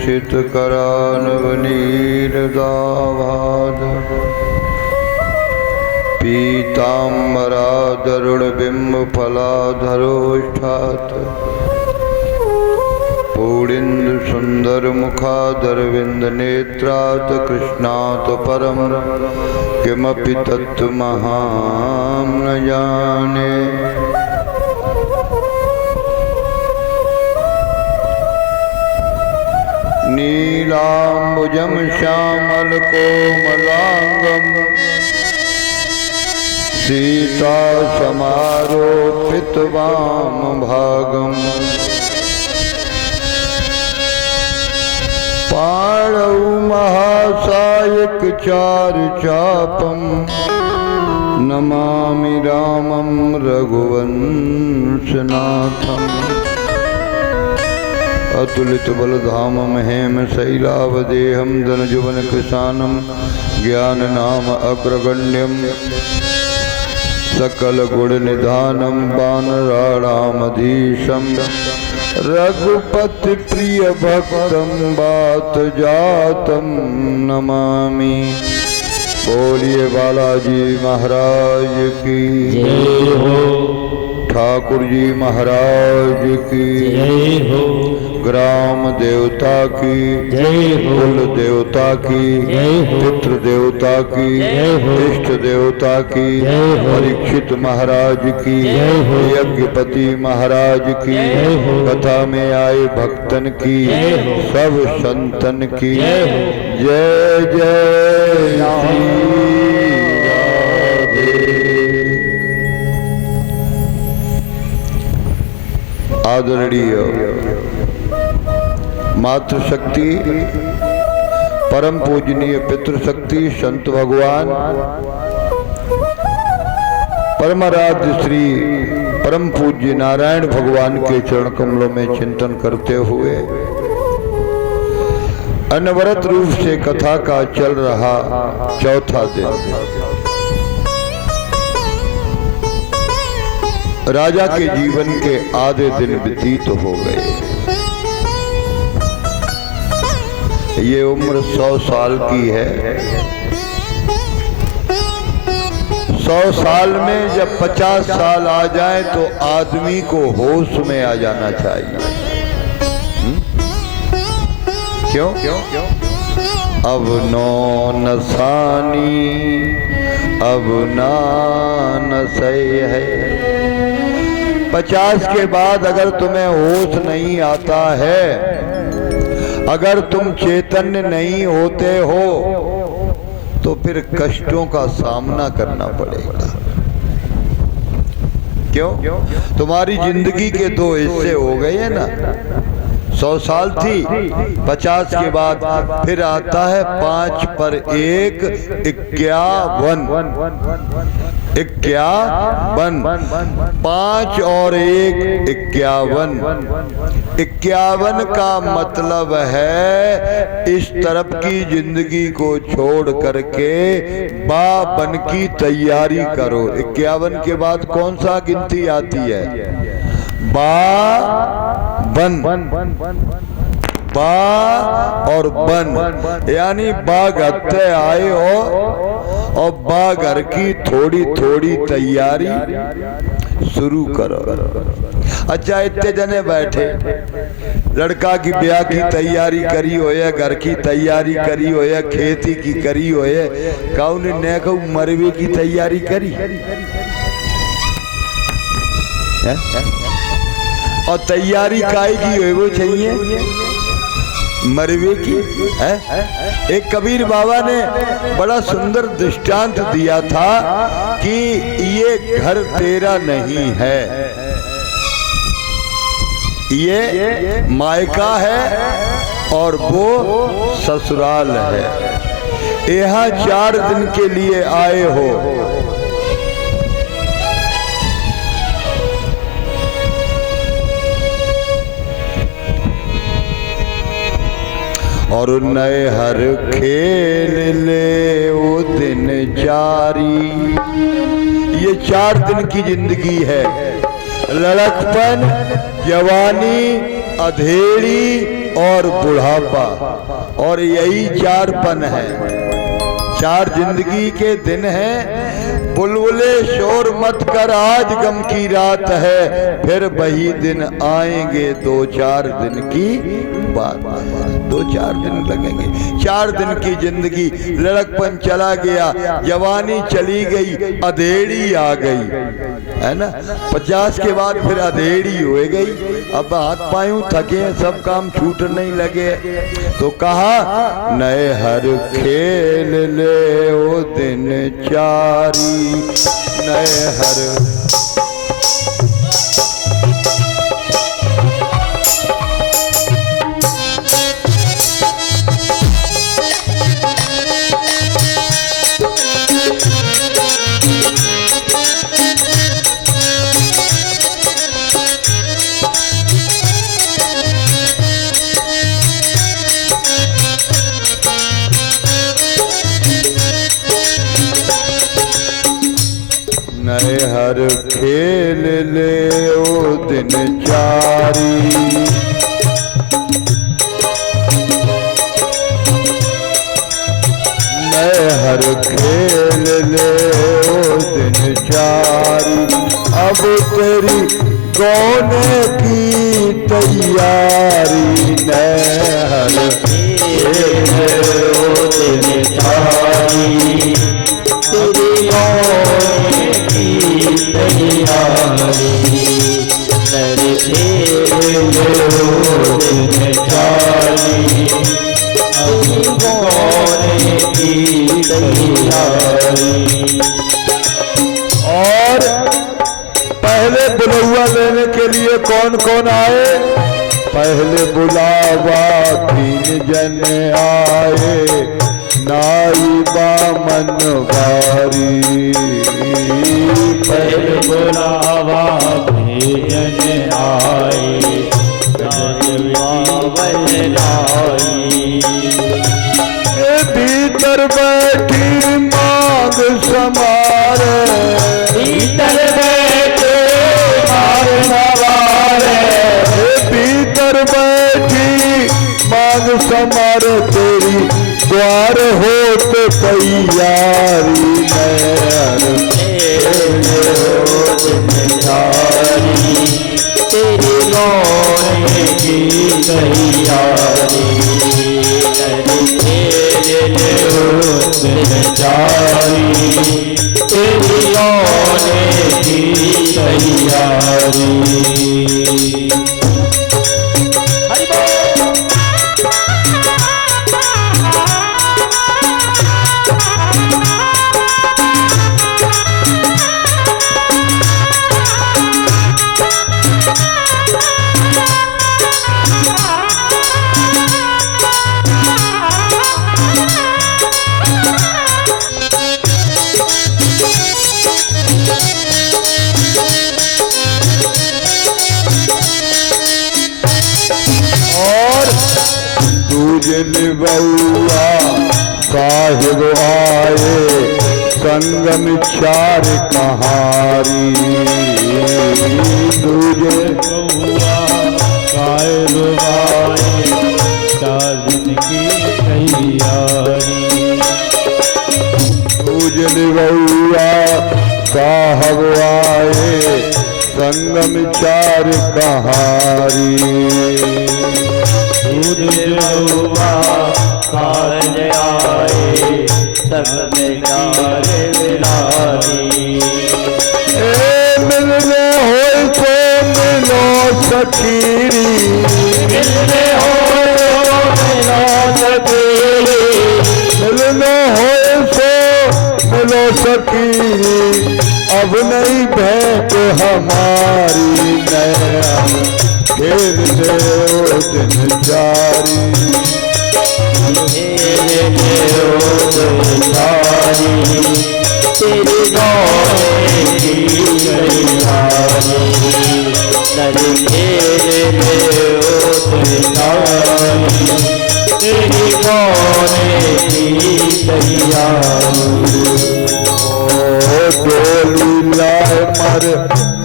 विभूषित करानवनीरदाभाद पीताम्बरादरुणबिम्बफलाधरोष्ठात् पूर्णेन्दु सुंदर मुखादरविंद नेत्रात् कृष्णात् परम किमपि तत्त्वमहं न जाने। नीलाम्बुजं श्यामलकोमलांगं सीतासमारोपितवामभागम् पाणौ महासायकचारुचापं नमामि रामं रघुवंशनाथम्। अतुलित बलधामं हेम शैलावदेहं धनुजुवन कृशानं ज्ञाननाम अग्रगण्यं सकल गुण निधानं वानराणामधीशं रघुपति प्रिय भक्तं बात जातं नमामि। बोलिए बालाजी महाराज की जय हो, ठाकुर जी महाराज की जय हो, ग्राम देवता की जय हो, कुल देवता की जय हो, पितृ देवता की जय हो, इष्ट देवता की जय हो, परीक्षित महाराज की जय हो, यज्ञपति महाराज की जय हो, कथा में आए भक्तन की जय हो, सब संतन की जय हो। जय जय श्री राधे। आदरणीय मातृशक्ति, परम पूजनीय पितृशक्ति, संत भगवान, परमाराध्य श्री परम पूज्य नारायण भगवान के चरण कमलों में चिंतन करते हुए अनवरत रूप से कथा का चल रहा चौथा दिन राजा के जीवन के आधे दिन व्यतीत हो गए। ये उम्र 100 साल की है। 100 साल में जब 50 साल आ जाए तो आदमी को होश में आ जाना चाहिए। क्यों? अब नो नसानी अब ना नशे है। 50 के बाद अगर तुम्हें होश नहीं आता है, अगर तुम चैतन्य नहीं होते हो तो फिर कष्टों का सामना करना पड़ेगा। क्यों? तुम्हारी जिंदगी के 2 हिस्से हो गए हैं ना। 100 साल थी, 50 के बाद फिर आता है 5 पर 1 51। 5 और 1 51। 51 का मतलब है इस तरफ की जिंदगी को छोड़ करके बन की तैयारी करो। 51 के बाद कौन सा गिनती आती है? बन और बन, यानी घर आए हो और घर की थोड़ी थोड़ी तैयारी शुरू करो। अच्छा, इतने जने बैठे, लड़का की ब्याह की तैयारी करी हो या घर की तैयारी करी हो या खेती की करी हो या कौन ने मरवे की तैयारी करी है? और तैयारी काय की हो वो चाहिए? मरवे की है। एक कबीर बाबा ने बड़ा सुंदर दृष्टांत दिया था कि ये घर तेरा नहीं है, ये मायका है और वो ससुराल है। यहाँ 4 दिन के लिए आए हो, और नए हर खेल ले वो दिन जारी। ये 4 दिन की जिंदगी है। लड़कपन, जवानी, अधेड़ी और बुढ़ापा, और यही चारपन है। चार जिंदगी के दिन हैं। बुलबुले शोर मत कर, आज गम की रात है, फिर वही दिन आएंगे, 2-4 दिन की बात। 2-4 दिन लगेंगे। 4 दिन की जिंदगी, लड़कपन चला गया, जवानी चली गई, अधेड़ी आ गई, है ना। 50 के बाद फिर अधेड़ी हो गई। अब हाथ पायूं थके, सब काम छूटने ही लगे। तो कहा नए हर खेल ले ओ दिन चारी, नए हर नए हर खेल ले ओ दिन चारी, नए हर खेल ले ओ दिन चारी। अब तेरी गौने की तैयारी, नए हर खेल ले ओ दिन चारी, तेरी गौने की तैयारी, नए खेल ले ओ दिन चारी, तेरी गौने की तैयारी। और पहले बुलौआ लेने के लिए कौन कौन आए? पहले बुलावा 3 जन आए, नाई बामन वारी। पहले बुलावा 3 जन आए, नाई बामन वारी। भीतर बैठी मांग समारे, भीतर बैठे मांग समारे, भीतर बैठी मांग समारे, तेरी द्वार हो तो तैयारी, नैन तेरी गौने की तैयारी, तेरी गौने की तैयारी। बउआ साहिब आए, संगम 4 कहारी। तुझे बउआ साहिब आए, 4 दिन की तैयारी। तुझे बउआ साहिब आए, संगम 4 कहारी। बउआ काज आए, सब में चारे मिलारी। मिलने हो तो मिलो सखीरी, मिलने हो तो मिलो सखीरी, मिलने हो तो मिलो सखीरी। अब नहीं भेंट हमारी, नया खेल ले ओ दिन चारी, खेल ले ओ दिन चारी, तेरी गौने की तैयारी, नरे खेल ले ओ दिन चारी, तेरी गौने की तैयारी। ओ डोली लाए मर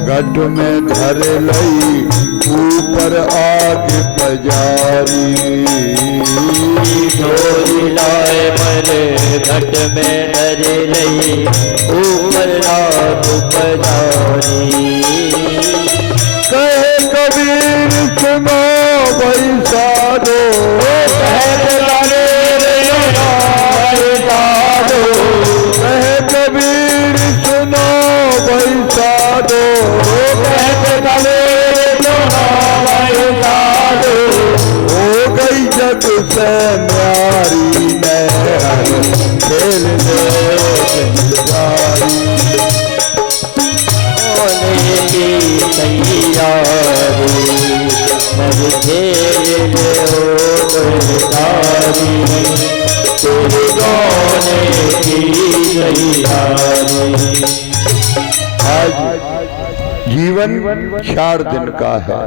गट में धर लई, ऊपर नर आग पजारी। डोरी लाए मरे घट में नर लई ऊपर आग पजारी। कहे कबीर सुनो भाई साधो, कहे कबीर सुनो भाई साधो, हो गई जग से न्यारी नहर खेल दे जारी। होने की तैयारी मर खेल तारी। तेरे गाने की तैयारी। आज जीवन 4 दिन का है,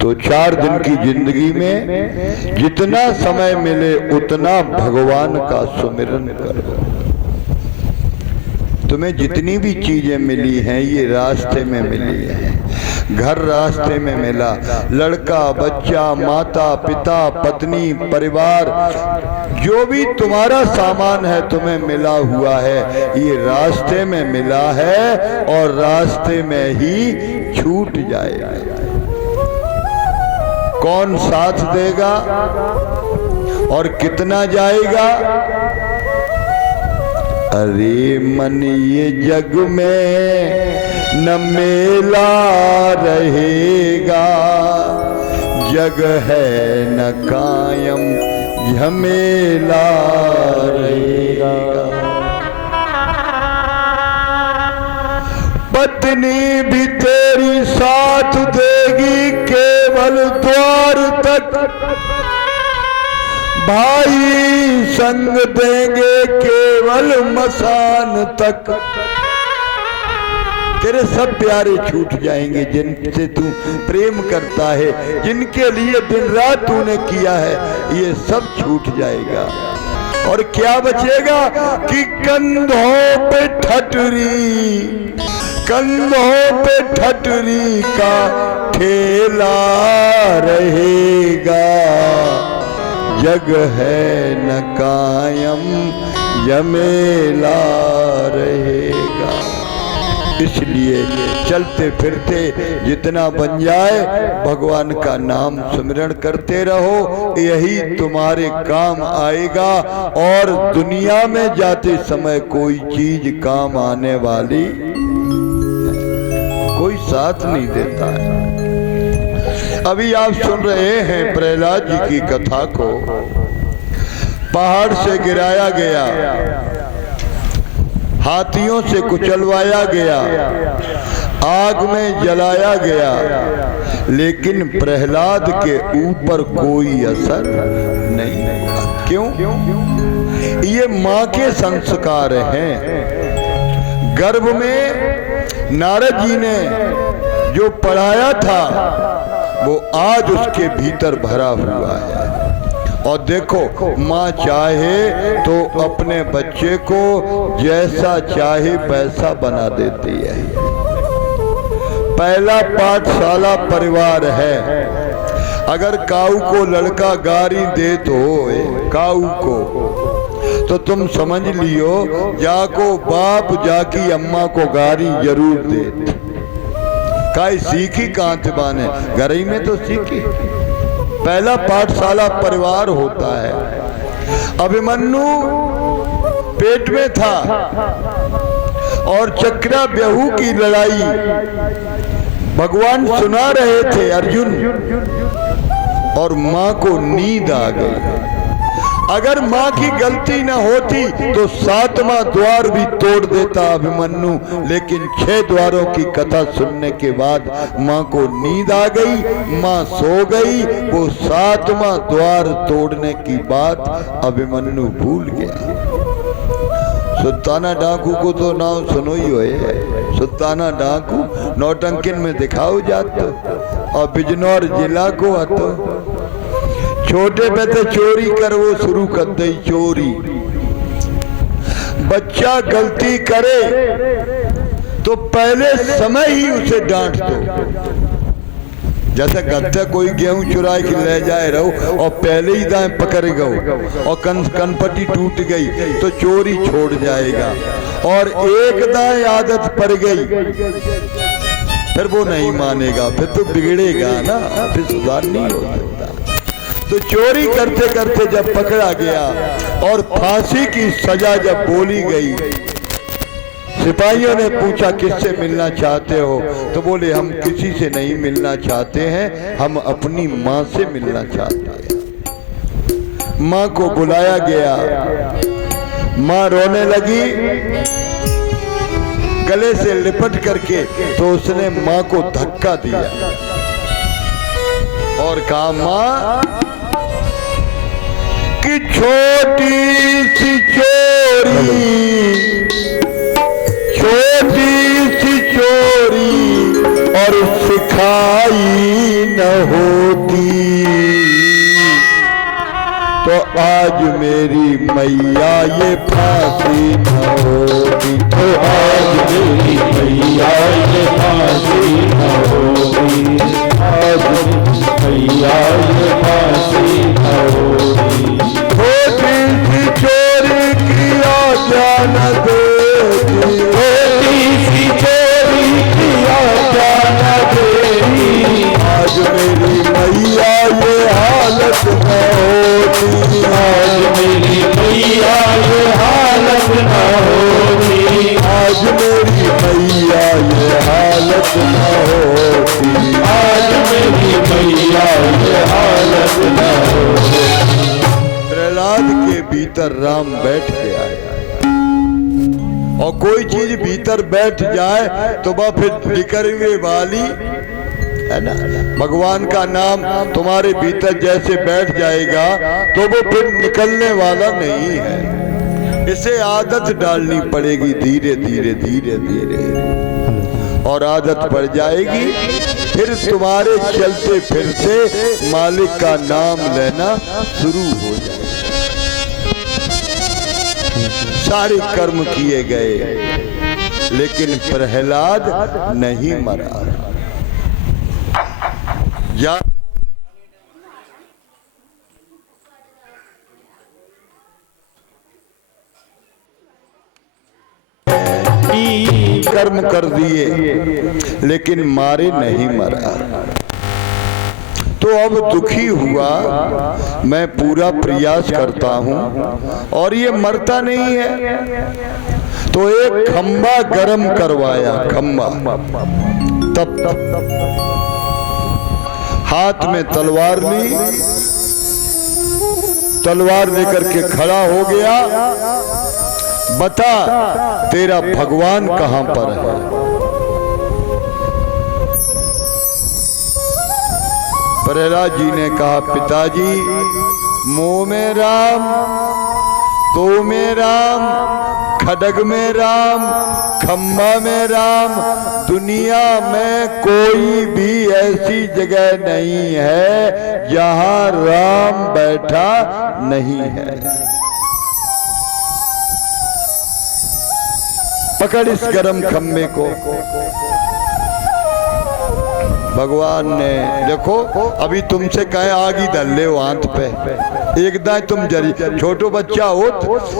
तो 4 दिन की जिंदगी में जितना समय मिले उतना भगवान का सुमिरन करो। तुम्हें जितनी भी चीजें मिली हैं ये रास्ते में मिली हैं। घर रास्ते में मिला, लड़का बच्चा माता पिता पत्नी परिवार जो भी तुम्हारा सामान है तुम्हें मिला हुआ है, ये रास्ते में मिला है और रास्ते में ही छूट जाएगा। कौन साथ देगा और कितना जाएगा? अरे मन ये जग में न मेला रहेगा, जग है न कायम झमेला रहेगा। पत्नी भी तेरी साथ देगी केवल द्वार तक, भाई संग देंगे केवल मसान तक। तेरे सब प्यारे छूट जाएंगे जिनसे तू प्रेम करता है, जिनके लिए दिन रात तूने किया है, ये सब छूट जाएगा। और क्या बचेगा कि कंधों पे ठटरी, कंधों पे ठटरी का ठेला रहेगा, जग है न कायम झमेला रहेगा। इसलिए चलते फिरते जितना बन जाए भगवान का नाम स्मरण करते रहो, यही तुम्हारे काम आएगा। और दुनिया में जाते समय कोई चीज काम आने वाली कोई साथ नहीं देता है। अभी आप सुन रहे हैं प्रहलाद जी की कथा को। पहाड़ से गिराया गया, हाथियों से कुचलवाया गया, आग में जलाया गया, लेकिन प्रहलाद के ऊपर कोई असर नहीं हुआ। क्यों? ये माँ के संस्कार हैं। गर्भ में नारद जी ने जो पढ़ाया था वो आज उसके भीतर भरा हुआ है। और देखो, माँ चाहे तो अपने बच्चे को जैसा चाहे वैसा बना देती है। पहला पाठशाला परिवार है। अगर काऊ को लड़का गारी दे तो काऊ को, तो तुम समझ लियो जाको बाप जाकी अम्मा को गारी जरूर दे। काई सीखी कहां से बाने, घर ही में तो सीखी। पहला पाठशाला परिवार होता है। अभिमन्यु पेट में था और चक्रव्यूह की लड़ाई भगवान सुना रहे थे अर्जुन, और मां को नींद आ गई। अगर मां की गलती न होती तो 7वां द्वार भी तोड़ देता अभिमन्यु, लेकिन 6 द्वारों की कथा सुनने के बाद मां को नींद आ गई, मां सो गई। वो 7वां द्वार तोड़ने की बात अभिमन्यु भूल गया। सुल्ताना डाकू को तो नाम सुनो ही होए। सुल्ताना डाकू नौटंकिन में दिखाओ जातो, और बिजनौर जिला को आतो। छोटे पे तो चोरी कर वो शुरू कर दई चोरी। बच्चा गलती करे तो पहले समय ही उसे डांट दो। जैसे गत्ते कोई गेहूं चुरा के ले जाए रहो और पहले ही दाएं पकड़ गओ और कनपट्टी टूट गई तो चोरी छोड़ जाएगा, और एक दाएं आदत पड़ गई फिर वो नहीं मानेगा, फिर तो बिगड़ेगा ना, फिर सुधार नहीं हो सकता। तो चोरी करते करते जब पकड़ा गया और फांसी की सजा जब बोली गई, सिपाहियों ने पूछा किससे मिलना चाहते हो, तो बोले हम किसी से नहीं मिलना चाहते हैं, हम अपनी माँ से मिलना चाहते हैं। माँ को बुलाया गया, माँ रोने लगी, गले से लिपट करके तो उसने माँ को धक्का दिया और कहा माँ कि छोटी सी चोरी, छोटी सी चोरी और सिखाई न होती तो आज मेरी मैया ये फांसी न होती, तो आज मेरी मैया ये फांसी न होती, आज मैया ये फांसी न होती। छोटी सी चोरी किया जान देगी, छोटी सी चोरी किया जान देगी, आज मेरी मैया ये हालत न होती, आज मेरी मैया ये हालत न होती, आज मेरी मैया ये हालत न होती, आज मेरी मैया ये हालत न होती। प्रहलाद के भीतर राम बैठ के आया, और कोई चीज भीतर बैठ जाए तो वह फिर निकलने वाली है ना। भगवान का नाम तुम्हारे भीतर जैसे बैठ जाएगा तो वो फिर निकलने वाला नहीं है। इसे आदत डालनी पड़ेगी धीरे धीरे धीरे धीरे, और आदत पड़ जाएगी, फिर तुम्हारे चलते फिरते मालिक का नाम लेना शुरू हो जाएगा। सारे कर्म किए गए लेकिन प्रहलाद नहीं मरा। या कर्म कर दिए लेकिन मारे नहीं मरा। तो अब दुखी हुआ, मैं पूरा प्रयास करता हूं और ये मरता नहीं है, तो एक खंबा गरम करवाया, खंबा, तब हाथ में तलवार ली, तलवार लेकर के खड़ा हो गया, बता तेरा भगवान कहां पर है। प्रहलाद जी ने कहा पिताजी मुंह में राम, तो में राम, खड्ग में राम, खम्बा में राम, दुनिया में कोई भी ऐसी जगह नहीं है जहां राम बैठा नहीं है। पकड़ इस गरम खम्बे को। भगवान ने देखो अभी तुमसे कहे आगी धर ले हाथ पे, एकदम तुम जरी छोटो बच्चा हो,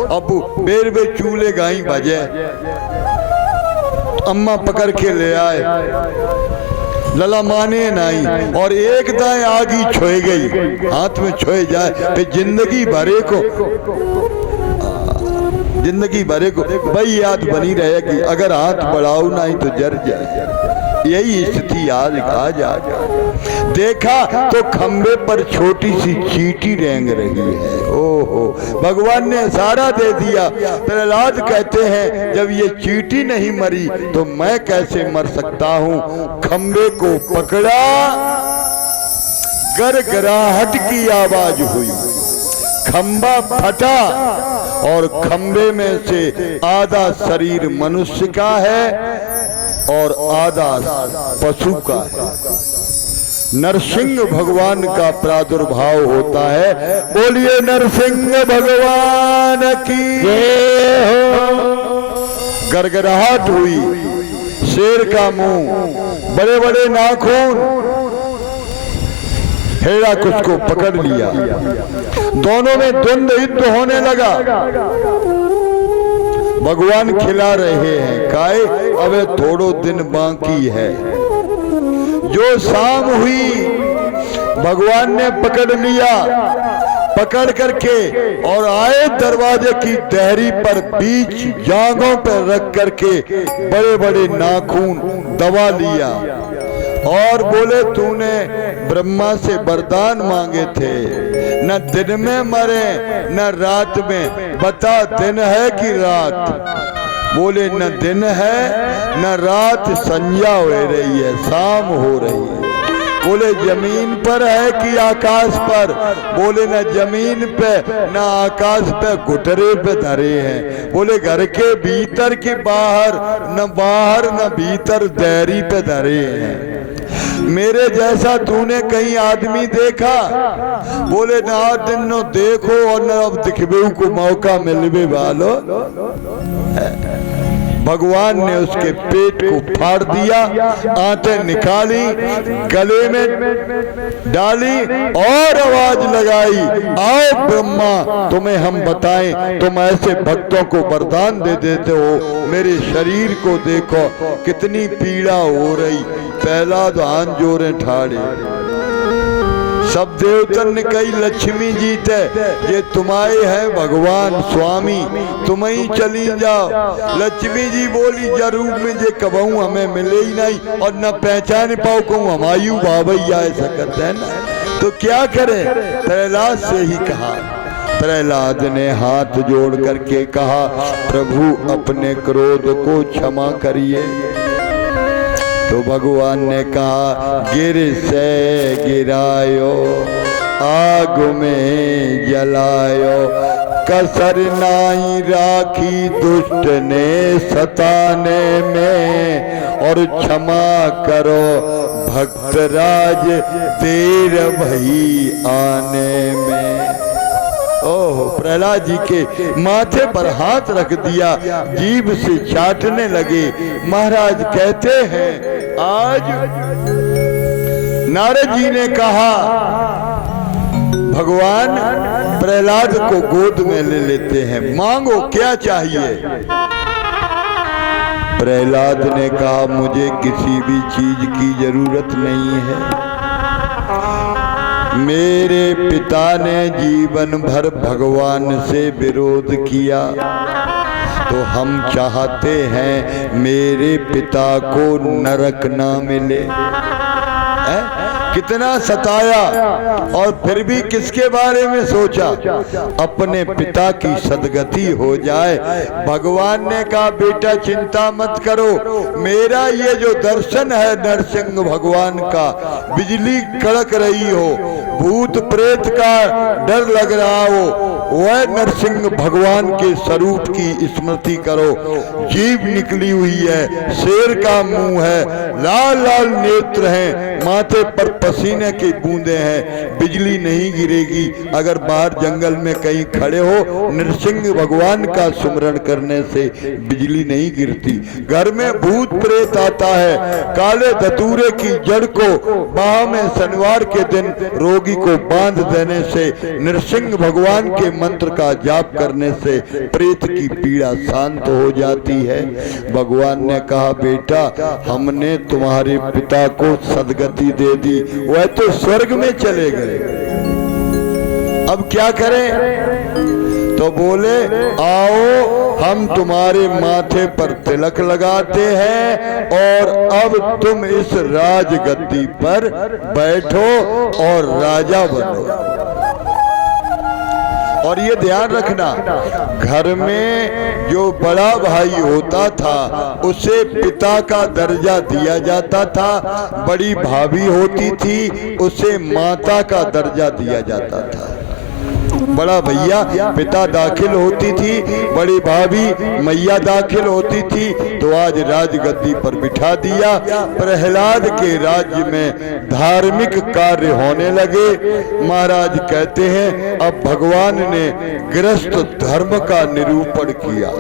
अब बेर बे चूल्हे गाई बजे, अम्मा पकड़ के ले आए, लला माने नहीं, और एक दाएं आगी छोए गई, हाथ में छोए जाए फिर जिंदगी भरे को, जिंदगी भरे को भाई याद बनी रहेगी, अगर हाथ बढ़ाओ नहीं तो जर जाए। यही स्थिति आज आ देखा तो खंबे पर छोटी सी चींटी रेंग रही है। ओहो, भगवान ने इशारा दे दिया। प्रहलाद कहते हैं जब ये चींटी नहीं मरी तो मैं कैसे मर सकता हूँ। खंबे को पकड़ा, गरगराहट की आवाज हुई, खंबा फटा और खंबे में से आधा शरीर मनुष्य का है और आधा पशु का है। नरसिंह भगवान का प्रादुर्भाव होता है। बोलिए नरसिंह भगवान की जय हो। गरगराहट हुई, शेर का मुंह, बड़े बड़े नाखून, हिरण्याकुश को पकड़ लिया। दोनों में द्वंद युद्ध होने लगा। भगवान खिला रहे हैं, काहे अब थोड़ो दिन बाकी है। जो शाम हुई भगवान ने पकड़ लिया, पकड़ करके और आए दरवाजे की देहरी पर बीच जांघों पर रख करके बड़े बड़े नाखून दबा लिया और बोले, तूने ब्रह्मा से वरदान मांगे थे, न दिन में मरे न रात में, बता दिन है कि रात। बोले, न दिन है न रात, संध्या हो रही है, शाम हो रही है। बोले, जमीन पर है कि आकाश पर? बोले, न जमीन पे न आकाश पे, घुटरे पे धरे हैं। बोले, घर के भीतर कि बाहर? न बाहर न भीतर, देहरी पे धरे हैं। मेरे जैसा तूने कहीं आदमी देखा? बोले, ना दिन नो देखो और न अब दिखबे को मौका मिलवे वालो। भगवान ने उसके पेट को फाड़ दिया, आंतें निकाली, गले में डाली और आवाज लगाई, आओ ब्रह्मा, तुम्हें हम बताएं, तुम ऐसे भक्तों को वरदान दे देते हो। मेरे शरीर को देखो कितनी पीड़ा हो रही। पहला धान जोरे ठाड़े, सब देवतन ने कही, लक्ष्मी जी थे ये तुम्हारे हैं भगवान स्वामी, तुम ही चली जाओ। लक्ष्मी जी बोली, जरूर मुझे कबहू हमें मिले ही नहीं और न पहचान पाओ कहूँ हमायू बाबैया ऐसा करते हैं ना, तो क्या करे? प्रहलाद से ही कहा। प्रहलाद ने हाथ जोड़ करके कहा, प्रभु अपने क्रोध को क्षमा करिए। तो भगवान ने कहा, गिर से गिरायो आग में जलायो, कसर नाई राखी दुष्ट ने सताने में, और क्षमा करो भक्तराज देर भई आने में। ओह, प्रहलाद जी के माथे पर हाथ रख दिया, जीभ से चाटने लगे। महाराज कहते हैं, आज नारद जी ने कहा, भगवान प्रहलाद को गोद में ले लेते हैं, मांगो क्या चाहिए। प्रहलाद ने कहा, मुझे किसी भी चीज की जरूरत नहीं है। मेरे पिता ने जीवन भर भगवान से विरोध किया, तो हम चाहते हैं मेरे पिता को नरक ना मिले। कितना सताया और फिर भी किसके बारे में सोचा? अपने पिता की सदगति हो जाए। भगवान ने कहा, बेटा चिंता मत करो, मेरा ये जो दर्शन है नरसिंह भगवान का, बिजली कड़क रही हो, भूत प्रेत का डर लग रहा हो, वह नरसिंह भगवान के स्वरूप की स्मृति करो। जीभ निकली हुई है, शेर का मुंह है, लाल लाल नेत्र हैं, माथे पर पसीने की बूंदे हैं, बिजली नहीं गिरेगी। अगर बाहर जंगल में कहीं खड़े हो, नरसिंह भगवान का सुमरण करने से बिजली नहीं गिरती। घर में भूत प्रेत आता है, काले धतूरे की जड़ को बाह में शनिवार के दिन रोगी को बांध देने से, नरसिंह भगवान के मंत्र का जाप करने से प्रेत की पीड़ा शांत हो जाती है। भगवान ने कहा, बेटा हमने तुम्हारे पिता को सदगति दे दी, वह तो स्वर्ग में चले गए, अब क्या करें? तो बोले, आओ हम तुम्हारे माथे पर तिलक लगाते हैं और अब तुम इस राजगद्दी पर बैठो और राजा बनो। और ये ध्यान रखना, घर में जो बड़ा भाई होता था उसे पिता का दर्जा दिया जाता था, बड़ी भाभी होती थी उसे माता का दर्जा दिया जाता था। बड़ा भैया पिता दाखिल होती थी, बड़ी भाभी मैया दाखिल होती थी, तो आज राजगद्दी पर बिठा दिया। प्रहलाद के राज्य में धार्मिक कार्य होने लगे। महाराज कहते हैं, अब भगवान ने गृहस्थ धर्म का निरूपण किया।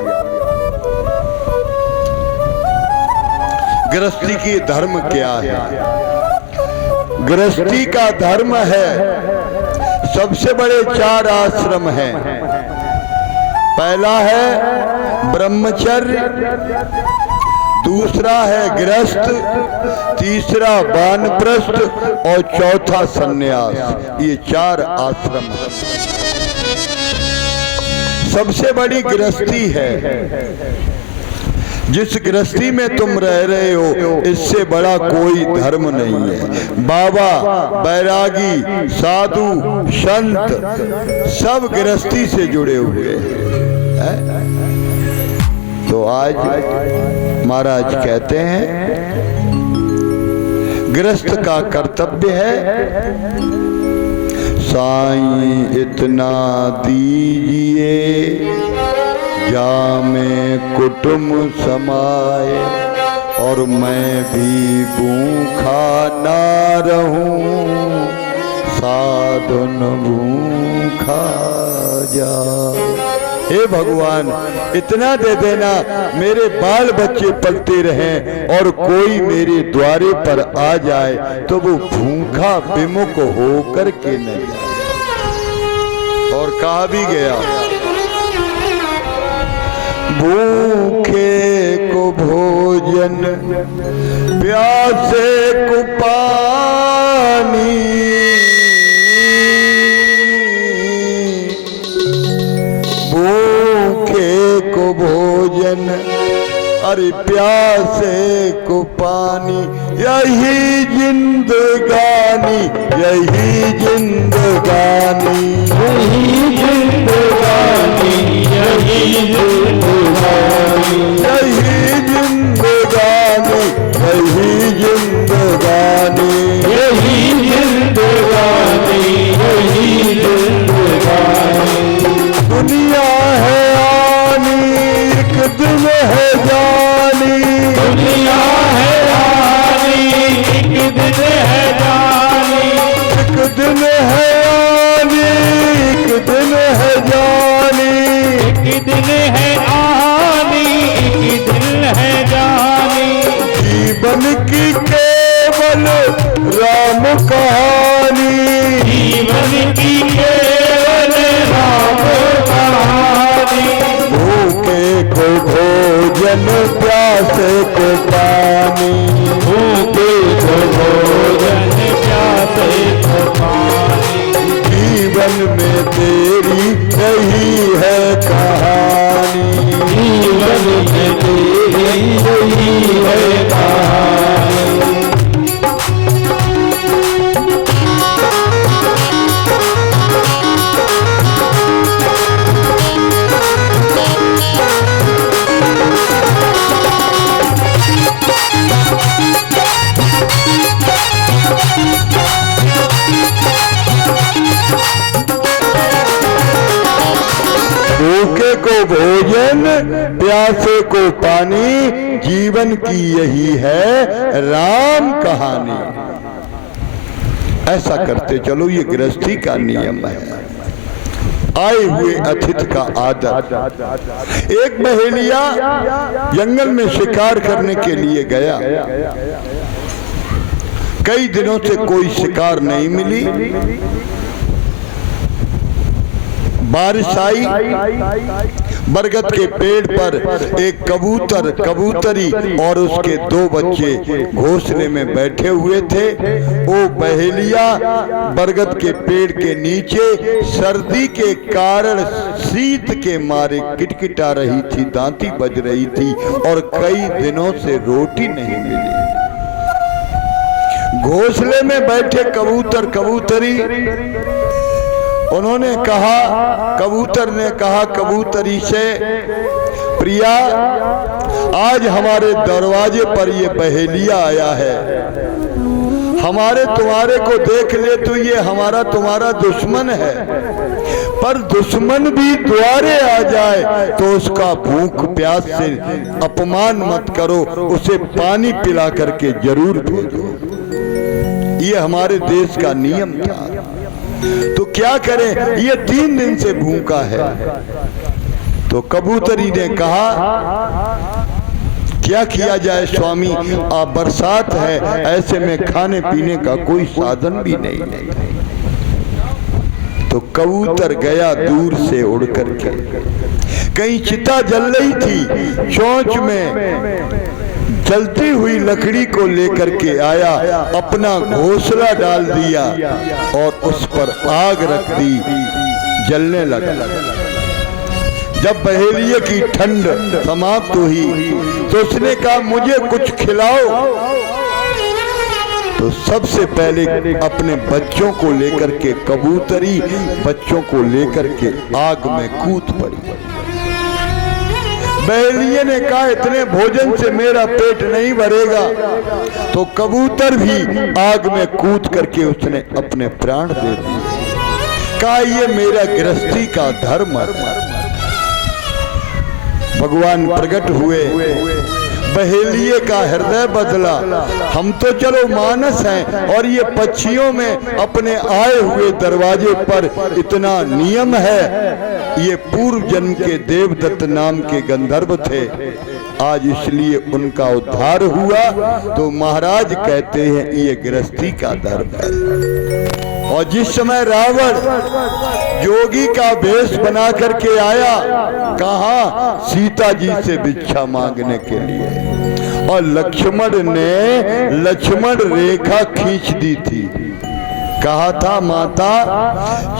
गृहस्थी की धर्म क्या है? गृहस्थी का धर्म है। सबसे बड़े 4 आश्रम हैं। पहला है ब्रह्मचर्य, दूसरा है गृहस्थ, तीसरा वानप्रस्थ और चौथा सन्यास। ये 4 आश्रम हैं। सबसे बड़ी गृहस्थी है। जिस गृहस्थी में तुम रह रहे हो, इससे बड़ा कोई धर्म नहीं है। बाबा, बैरागी, साधु, संत सब गृहस्थी से जुड़े हुए हैं। तो आज महाराज कहते हैं गृहस्थ का कर्तव्य है, साईं इतना दीजिए जामे कुटुंब समाए, और मैं भी भूखा ना रहूं, साधन भूखा जाए। हे भगवान, इतना दे देना मेरे बाल बच्चे पलते रहें और कोई मेरे द्वारे पर आ जाए तो वो भूखा विमुख होकर के न जाए। और कहा भी गया, भूखे को भोजन, प्यासे को पानी, भूखे को भोजन, अरे प्यासे को पानी, यही जिंदगानी, यही जिंदगानी, यही जिंदगानी, यही जिंदगानी, यही जिंदगानी, यही जिंदगानी, यही जिंदगानी, यही जिंदगानी। दुनिया है आनी, एक दिन है जानी, दुनिया है आनी, एक दिन है जानी, एक दिन है आनी, एक दिन है जानी, एक दिन है आनी, एक दिन है जानी। जीवन की केवल राम कहानी, जीवन की केवल राम कहानी। भूखे को भोजन, प्यासे को पानी, भूखे को भोजन, प्यासे को पानी। जीवन में तेरी यही है कहानी, जीवन में तेरी यही है कहानी। भूखे को भोजन, प्यासे को पानी, जीवन की यही है राम कहानी। ऐसा करते चलो, ये गृहस्थी का नियम है। आए हुए अतिथि का आदर। एक बहेलिया जंगल में शिकार करने के लिए गया। कई दिनों से कोई शिकार नहीं मिली। बारिश आई, बरगद के पेड़ पर एक कबूतर, कबूतरी और उसके 2 बच्चे घोंसले में बैठे हुए थे। वो बहेलिया बरगद के पेड़ के नीचे सर्दी के कारण शीत के मारे किटकिटा रही थी, दांती बज रही थी और कई दिनों से रोटी नहीं मिली। घोंसले में बैठे कबूतर, कबूतरी, उन्होंने कहा, कबूतर ने कहा कबूतरी से, प्रिया, आज हमारे दरवाजे पर ये बहेलिया आया है। हमारे तुम्हारे को देख ले तो ये हमारा तुम्हारा दुश्मन है, पर दुश्मन भी द्वारे आ जाए तो उसका भूख प्यास से अपमान मत करो, उसे पानी पिला करके जरूर भेजो। ये हमारे देश का नियम था। तो क्या करें, ये 3 दिन से भूखा है। तो कबूतरी ने कहा क्या किया जाए स्वामी, आप बरसात है, ऐसे में खाने पीने का कोई साधन भी नहीं। तो कबूतर गया दूर से उड़ करके, कहीं चिता जल रही थी, चोंच में जलती हुई लकड़ी को लेकर के आया, अपना घोंसला डाल दिया और उस पर आग रख दी, जलने लगा। जब बहेलिये की ठंड समाप्त हुई तो उसने कहा मुझे कुछ खिलाओ। तो सबसे पहले अपने बच्चों को लेकर के कबूतरी बच्चों को लेकर के आग में कूद पड़ी। बहेलिये ने कहा इतने भोजन से मेरा पेट नहीं भरेगा, तो कबूतर भी आग में कूद करके उसने अपने प्राण दे दिए। कहा ये मेरा गृहस्थी का धर्म है। भगवान प्रकट हुए, बहेलिये का हृदय बदला। हम तो चलो मानस हैं और ये पक्षियों में अपने आए हुए दरवाजे पर इतना नियम है। ये पूर्व जन्म के देवदत्त नाम के गंधर्व थे, आज इसलिए उनका उद्धार हुआ। तो महाराज कहते हैं ये गृहस्थी का धर्म है। और जिस समय रावण योगी का वेश बना करके आया, कहा सीता जी से भिक्षा मांगने के लिए, और लक्ष्मण ने लक्ष्मण रेखा खींच दी थी। कहा था माता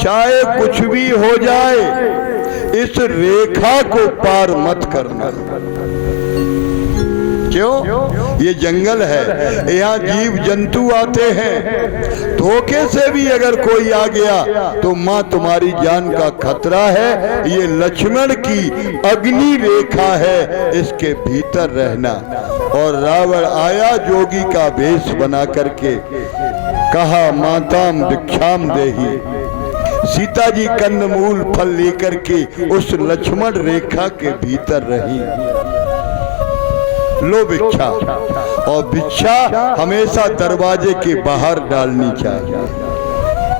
चाहे कुछ भी हो जाए, इस रेखा को पार मत करना। क्यों? ये जंगल है, यहाँ जीव जंतु आते हैं, धोखे से भी अगर कोई आ गया तो माँ तुम्हारी जान का खतरा है। ये लक्ष्मण की अग्नि रेखा है, इसके भीतर रहना। और रावण आया जोगी का वेश बना करके, कहा माताम भिक्षाम देही। सीता जी कंदमूल फल लेकर के उस लक्ष्मण रेखा के भीतर रही। लो भिक्षा, और भिक्षा हमेशा दरवाजे के बाहर डालनी चाहिए।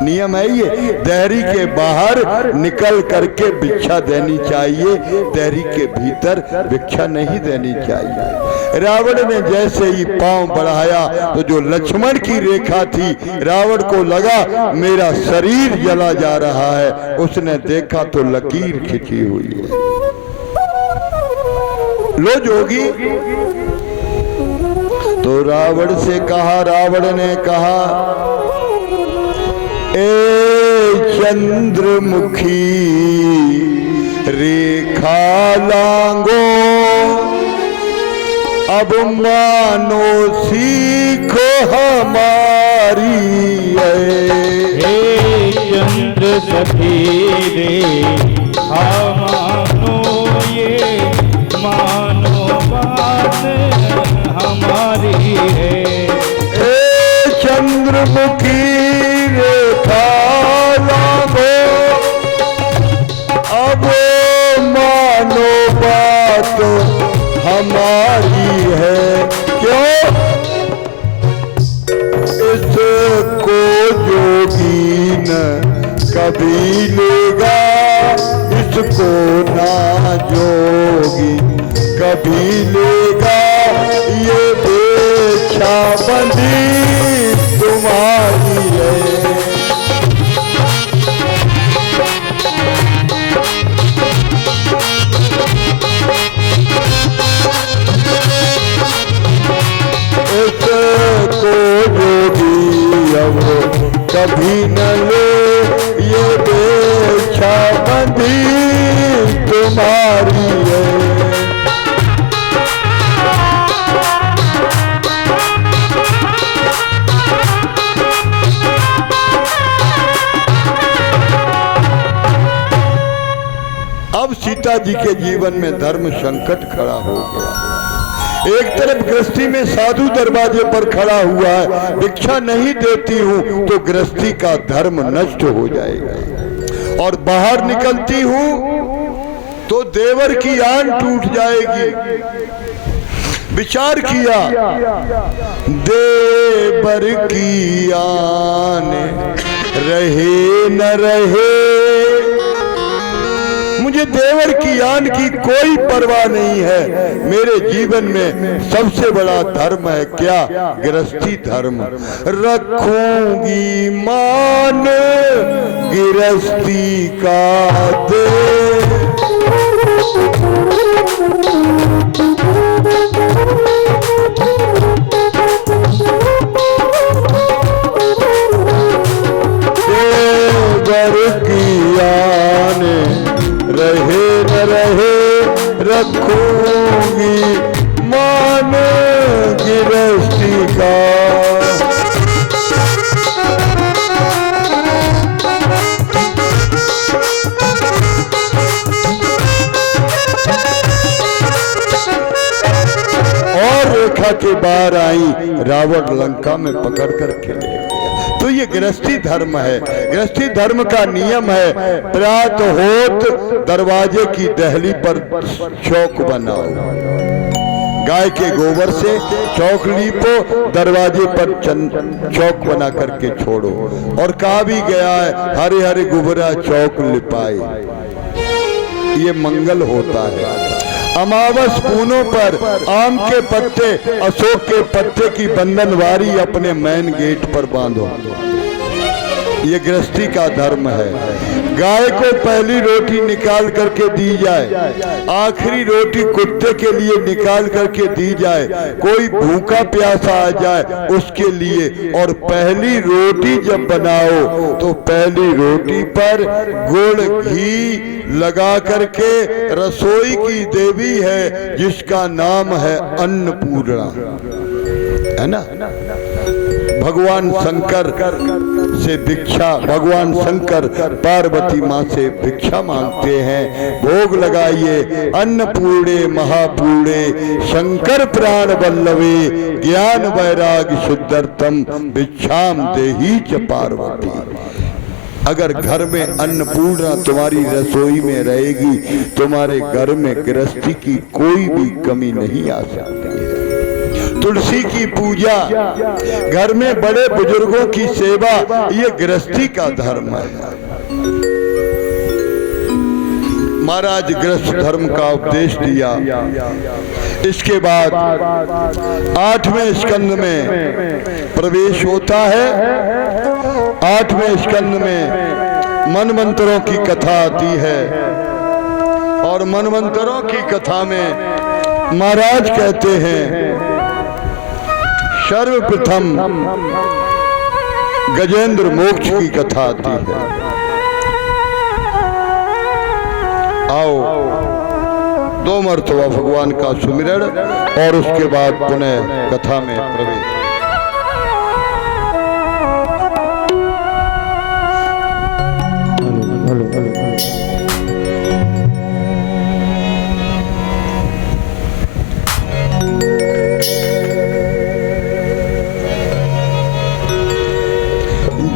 नियम है ये, देहरी के बाहर निकल करके भिक्षा देनी चाहिए, देहरी के भीतर भिक्षा नहीं देनी चाहिए। रावण ने जैसे ही पांव बढ़ाया तो जो लक्ष्मण की रेखा थी, रावण को लगा मेरा शरीर जला जा रहा है। उसने देखा तो लकीर खिंची हुई है। लो जोगी, तो रावण से कहा, रावण ने कहा ए चंद्रमुखी रेखा लांगो, अब मानो सीखो हमारी। हे चंद्र सखी रेखा मानो, ये मानो बात हमारी है। ए चंद्रमुखी रेखा लांगो, अब मानो बात हमारी है। क्यों? इसको जोगी न कभी लेगा, इसको ना जोगी कभी लेगा। ये भिक्षा बंधी तुम्हारी है। इसको जोगी अब कभी न ले, ये भिक्षा बंधी तुम्हारी है। अब सीता जी के जीवन में धर्म संकट खड़ा हो गया। एक तरफ गृहस्थी में साधु दरवाजे पर खड़ा हुआ है, भिक्षा नहीं देती हूँ तो गृहस्थी का धर्म नष्ट हो जाएगा, और बाहर निकलती हूँ तो देवर की आन टूट जाएगी। विचार किया, देवर की आन रहे न रहे, मुझे मुझे देवर की आन की कोई परवाह नहीं है। मेरे जीवन में सबसे बड़ा धर्म है क्या? गृहस्थी धर्म। रखूंगी मान गृहस्थी का दे, रहे न रहे रखूंगी मान गृहस्थी का। और रेखा के बाहर आई, रावण लंका में पकड़ कर खेले। तो ये गृहस्थी धर्म है। गृहस्थी धर्म का नियम है, प्रात होत दरवाजे की दहली पर चौक बनाओ, गाय के गोबर से चौक लीपो, दरवाजे पर चौक बना करके छोड़ो। और कहा भी गया है, हरे हरे गुबरा चौक लिपाए, ये मंगल होता है। अमावस पूनों पर आम के पत्ते, अशोक के पत्ते की बंधनवारी अपने मेन गेट पर बांधो, ये गृहस्थी का धर्म है। गाय को पहली रोटी निकाल करके दी जाए, आखिरी रोटी कुत्ते के लिए निकाल करके दी जाए, कोई भूखा प्यासा आ जाए उसके लिए। और पहली रोटी जब बनाओ तो पहली रोटी पर गुड़ घी लगा करके, रसोई की देवी है जिसका नाम है अन्नपूर्णा, है ना। भगवान शंकर से भिक्षा, भगवान शंकर पार्वती माँ से भिक्षा मांगते हैं, भोग लगाइए। अन्नपूर्णे महापूर्णे शंकर प्राण वल्लभे, ज्ञान वैराग शुद्धर्थम भिक्षाम देही च पार्वती। अगर घर में अन्नपूर्णा तुम्हारी रसोई में रहेगी, तुम्हारे घर में गृहस्थी की कोई भी कमी नहीं आ सकती है। तुलसी की पूजा, घर में बड़े बुजुर्गों की सेवा, ये गृहस्थी का धर्म है। महाराज गृहस्थ धर्म का उपदेश दिया। इसके बाद 8वें स्कंद में प्रवेश होता है। 8वें स्कंद में मनमंत्रों की कथा आती है और मनमंत्रों की कथा में महाराज कहते हैं, सर्वप्रथम गजेंद्र मोक्ष की कथा आती है। आओ 2 मरतबा भगवान का सुमिरन और उसके बाद पुनः कथा में प्रवेश।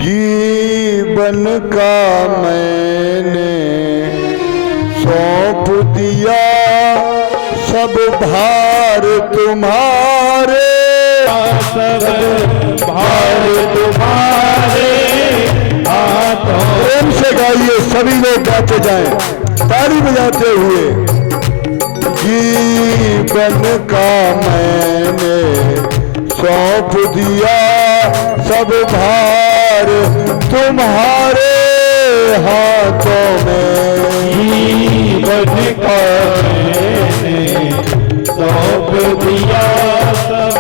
जीवन का मैंने सौंप दिया सब भार तुम्हारे, सब भार तुम्हारे हाथों। प्रेम से गाइए, सभी लोग गाते जाएं, ताली बजाते हुए। जीवन का मैंने सौंप दिया सब भार तुम्हारे हाथों में। जीवन का मैंने सौंप दिया सब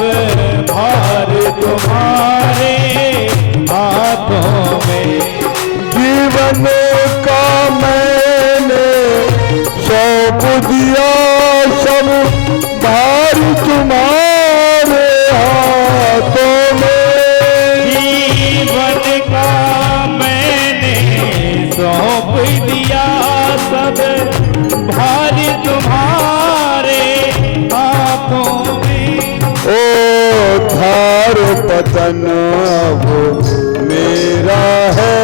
भार तुम्हारे हाथों में। जीवन का मैंने सौंप दिया सब भार तुम्हारे हाथों में। जीवन का मैंने सौंप दिया सब भार तुम्हारे हाथों में। ओ धार पतन अब मेरा है,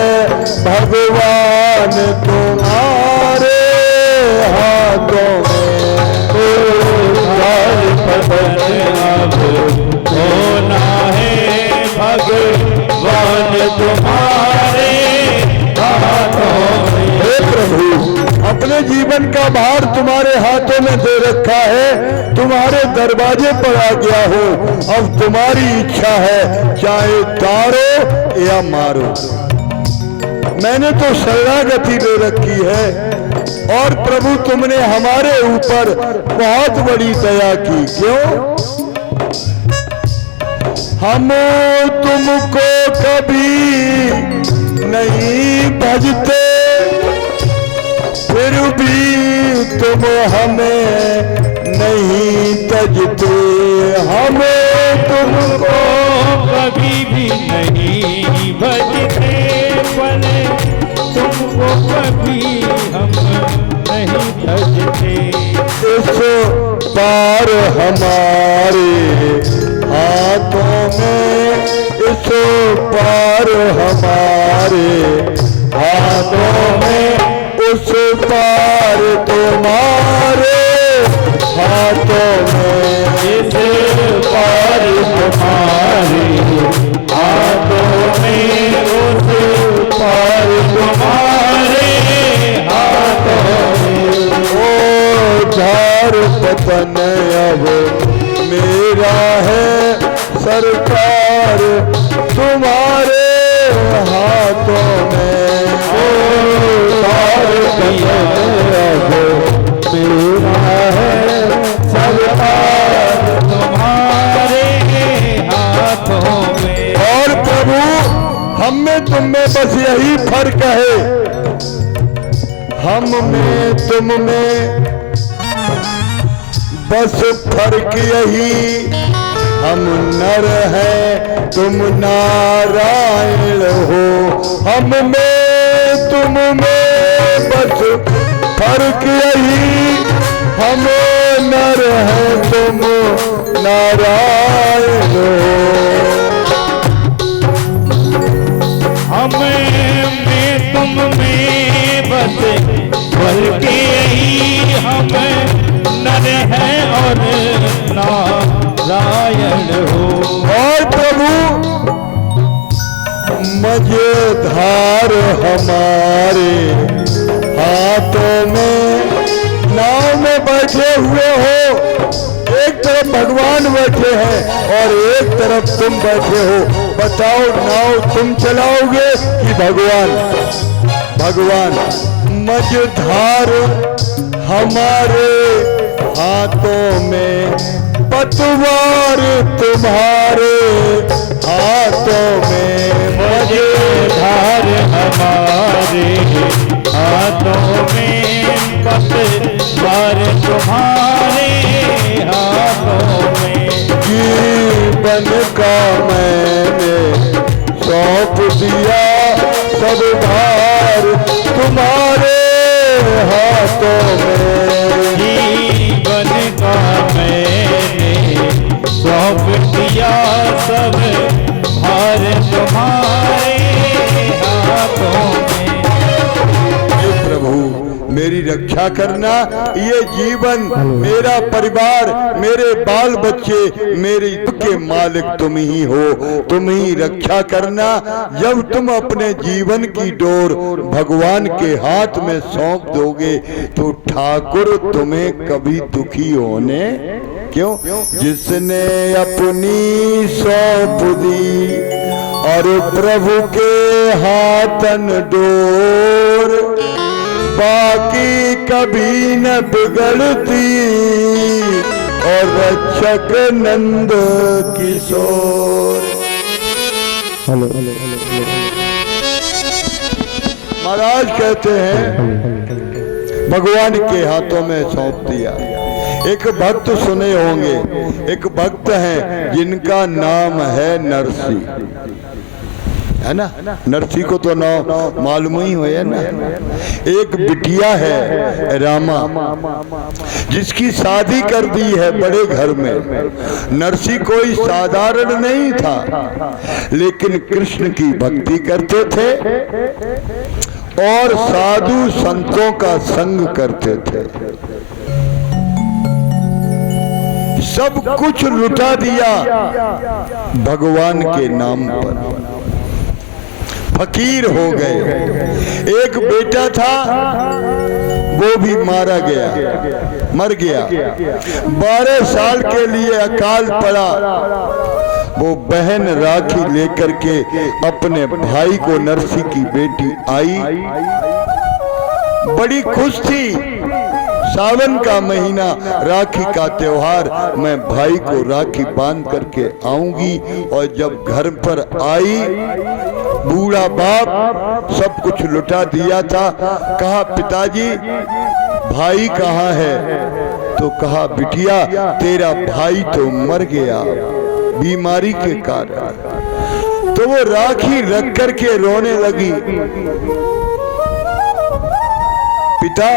भगवान तुम्हारे हाथों में। ओ धार पतन अब होना है, भगवान तुम्हारे हाथों में। हे प्रभु, अब अपने जीवन का भार तुम्हारे हाथों में दे रखा है, तुम्हारे दरवाजे पर आ गया हूं। अब तुम्हारी इच्छा है, चाहे तारो या मारो। मैंने तो शरणागति ले रखी है और प्रभु तुमने हमारे ऊपर बहुत बड़ी दया की। क्यों? हम तुमको कभी नहीं भजते, फिर भी तुम हमें नहीं तजते। हमें तुमको कभी भी नहीं भजते, पले तुमको कभी हम नहीं भजते। इस पार हमारे हाथों में, इस पार हमारे हाथों में, उस पार तुम्हारे हाथों में। इस पार तुम्हारे हाथों में, उस पार तुम्हारे हाथों में। ओ झार पतन अब मेरा है, सरकार तुम्हारे हाथों में। ओ झार पतन अब मेरा है, सरकार तुम्हारे हाथों में। और प्रभु हम में तुम में बस यही फर्क है, हम में तुम में बस फर्क यही, हम नर हैं तुम नारायण हो। हम में तुम में बस फर्क यही, हम नर हैं तुम नारायण हो। हमें तुम में बस फर्क यही, हम नर हैं और नारायण हो। और प्रभु मझधार हमारे हाथों में, नाव में बैठे हुए हो, एक तरफ भगवान बैठे हैं और एक तरफ तुम बैठे हो। बताओ नाव तुम चलाओगे कि भगवान? भगवान। मझधार हमारे हाथों में, पतवार तुम्हारे हाथों में। मझधार हमारे हाथों में, पतवार तुम्हारे हाथों में। जीवन का मैंने सौंप दिया, सब भार तुम्हारे हाथों में। जीवन का मैंने सौंप दिया, सब भार तुम्हारे हाथों में। हे प्रभु मेरी रक्षा करना, ये जीवन, मेरा परिवार, मेरे बाल बच्चे, मेरे के मालिक तुम ही हो। तुम ही रक्षा करना। जब तुम अपने जीवन की डोर भगवान के हाथ में सौंप दोगे तो ठाकुर तुम्हें कभी दुखी होने क्यों? जिसने अपनी सौंप दी और प्रभु के हाथन डोर, बाकी कभी न बिगड़ती और रक्षक नंद किशोर। महाराज कहते हैं भगवान के हाथों में सौंप दिया। एक भक्त सुने होंगे, एक भक्त हैं जिनका नाम है नरसी, है ना? नरसी को तो नाम मालूम ही हो, है ना? एक बिटिया है रामा, जिसकी शादी कर दी है बड़े घर में। नरसी कोई साधारण नहीं था, लेकिन कृष्ण की भक्ति करते थे और साधु संतों का संग करते थे। सब कुछ लुटा दिया भगवान के नाम पर, फकीर हो गए। एक बेटा था, वो भी मारा गया, मर गया। 12 साल के लिए अकाल पड़ा। वो बहन राखी लेकर के अपने भाई को, नरसी की बेटी आई, बड़ी खुश थी। सावन का महीना, राखी का त्योहार, मैं भाई को राखी बांध करके आऊंगी। और जब घर पर आई, बूढ़ा बाप सब कुछ लुटा दिया था। कहा, पिताजी भाई कहाँ है? तो कहा, बिटिया तेरा भाई तो मर गया बीमारी के कारण। तो वो राखी रख करके रोने लगी। पिता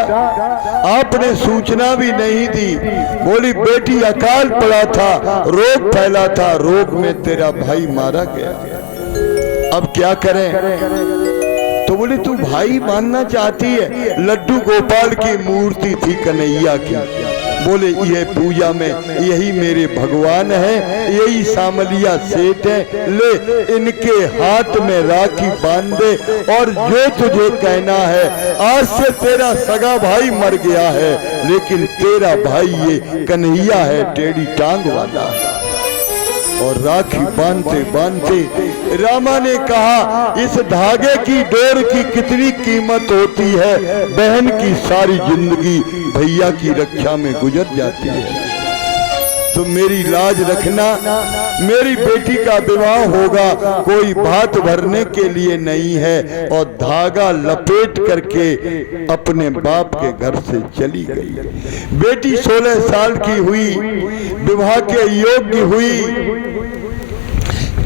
आपने सूचना भी नहीं दी। बोली, बेटी अकाल पड़ा था, रोग फैला था, रोग में तेरा भाई मारा गया, अब क्या करें? तो बोले, तू भाई मानना चाहती है? लड्डू गोपाल की मूर्ति थी कन्हैया की। बोले, ये पूजा में यही मेरे भगवान है, यही सामलिया सेठ है, ले इनके हाथ में राखी बांध दे और जो तुझे कहना है। आज से तेरा सगा भाई मर गया है, लेकिन तेरा भाई ये कन्हैया है, टेढ़ी टांग वाला है। और राखी बांधते बांधते रामा ने कहा, इस धागे की डोर की कितनी कीमत होती है। बहन की सारी जिंदगी भैया की रक्षा में गुजर जाती है। तो मेरी लाज रखना, मेरी बेटी का विवाह होगा, कोई भात भरने के लिए नहीं है। और धागा लपेट करके अपने बाप के घर से चली गई। बेटी 16 साल की हुई, विवाह के योग्य हुई।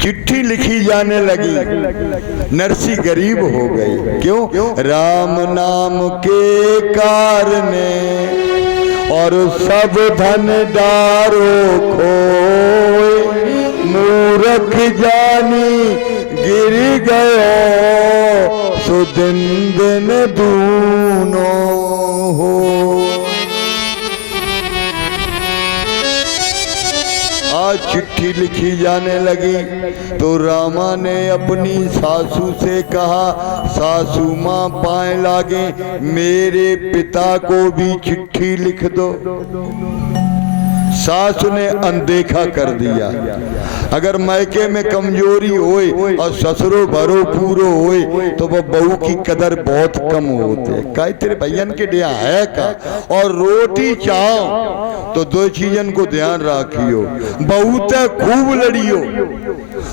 चिट्ठी लिखी जाने लगी। नरसी गरीब हो गई। क्यों? राम नाम के कारणे और सब धन डारो खोए, मूर्ख जानी गिर गयो, सो दिन दिन दूनो हो। आज चिट्ठी लिखी जाने लगी तो रामा ने अपनी सासू से कहा, सासू माँ पाए लागे, मेरे पिता को भी चिट्ठी लिख दो। सासु ने अनदेखा कर दिया। अगर मैके में कमजोरी होए और ससुरो भरो पूरो होए तो वह बहू की कदर बहुत कम होते। कहे तेरे भैयन के डिया है का। और रोटी चाहो तो दो चीजन को ध्यान राखियो, बहुत खूब लड़ियो,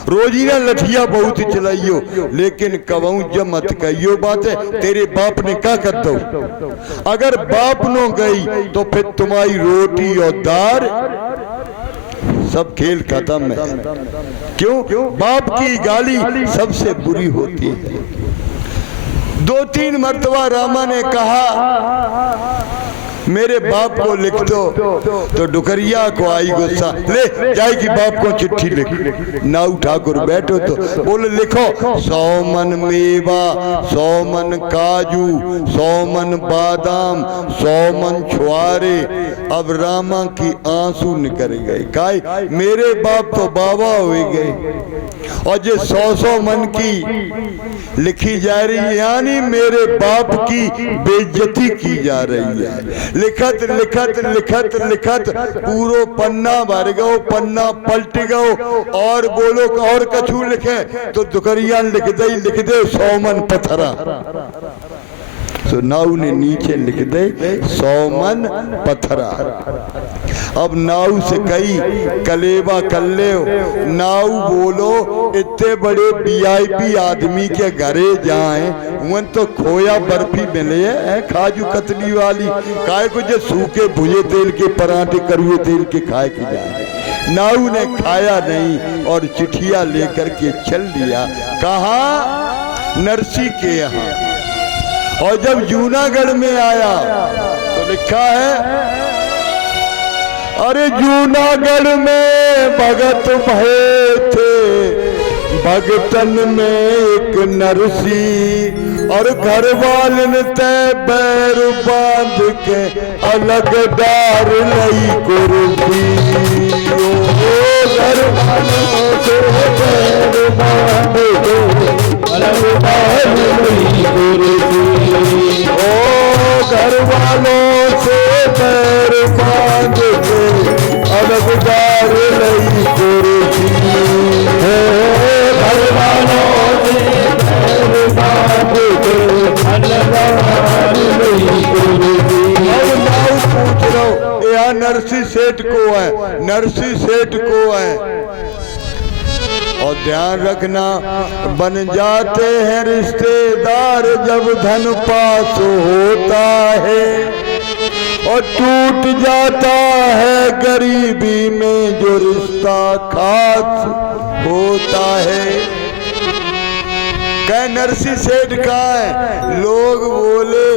रोजी ना लठिया बहुत चलाइयो, लेकिन कबहू जब मत कहियो बात है तेरे बाप ने क्या कर दो। अगर बाप नो गई तो फिर तुम्हारी रोटी और दार सब खेल खत्म है। क्यों? बाप की गाली सबसे बुरी होती है। 2-3 मर्तबा रामा ने कहा मेरे बाप को लिख दो, तो डुकरिया को आई गुस्सा, ले जाएगी बाप को चिट्ठी लिख। नाऊ ठाकुर बैठो तो बोले लिखो, 100 मन मेवा, 100 मन काजू, 100 मन बादाम, 100 मन छुआरे। अब रामा की आंसू निकल गए। काय मेरे बाप तो बाबा हो गए और ये 100 मन की लिखी जा रही है, यानी मेरे बाप की बेइज्जती की जा रही है। लिखत लिखत लिखत लिखत पूरो पन्ना भर गो, पन्ना पलट गो। और बोलो और कछू लिखे तो दुकरिया लिख दे 100 मन पत्थरा। तो नाऊ ने नीचे लिख दे 100 मन पत्थरा। अब नाऊ से कही कलेवा कर ले। नाऊ बोलो इतने बड़े VIP आदमी के घरे जाए, वन तो खोया बर्फी मिले है काजू कतली वाली, काय को जो सूखे भुजे तेल के पराठे करुए तेल के खाए की जाए। नाऊ ने खाया नहीं और चिट्ठिया लेकर के चल दिया। कहा नरसी के यहाँ। और जब जूनागढ़ में आया तो लिखा है, अरे जूनागढ़ में भगत भये थे, भगतन में एक नरसी, और घर वालन ते बैर बांध के अलग डार लई कुर्सी। घर वालों से बैर बांध के अलग डार लई कुर्सी। घर वालों से पैर बांध के अलग डाल लई कुर्सी हो, घर वालों से पैर बांध के अलग डाल लई कुर्सी। अब नाउ पूछ रहा हूं, यहाँ नरसी सेठ को है, नरसी सेठ को है। और ध्यान रखना, बन जाते हैं रिश्तेदार जब धन पास होता है, और टूट जाता है गरीबी में जो रिश्ता खास होता है। कह नरसी सेठ कहाँ है? लोग बोले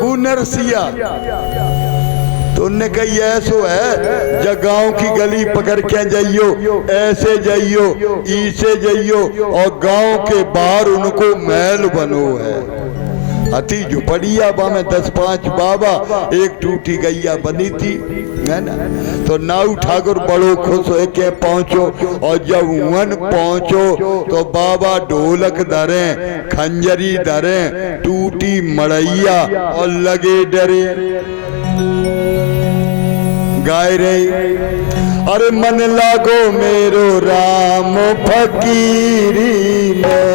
वो नरसिया, तो उनने कही ऐसो है जब गांव की गली पकड़ के जाइयो, ऐसे जाइयो, इसे जाइयो, और गांव के बाहर उनको महल बनो है। अति झुपड़िया बा में 10-5 बाबा, एक टूटी गैया बनी थी, है ना। तो नाऊ ठाकुर बड़ो खुश हो के पहुंचो, और जब वन पहुंचो तो बाबा ढोलक धरे, खंजरी धरे, टूटी मड़ैया और लगे डरे गाय रही, अरे मन लागो मेरो राम फकीरी में,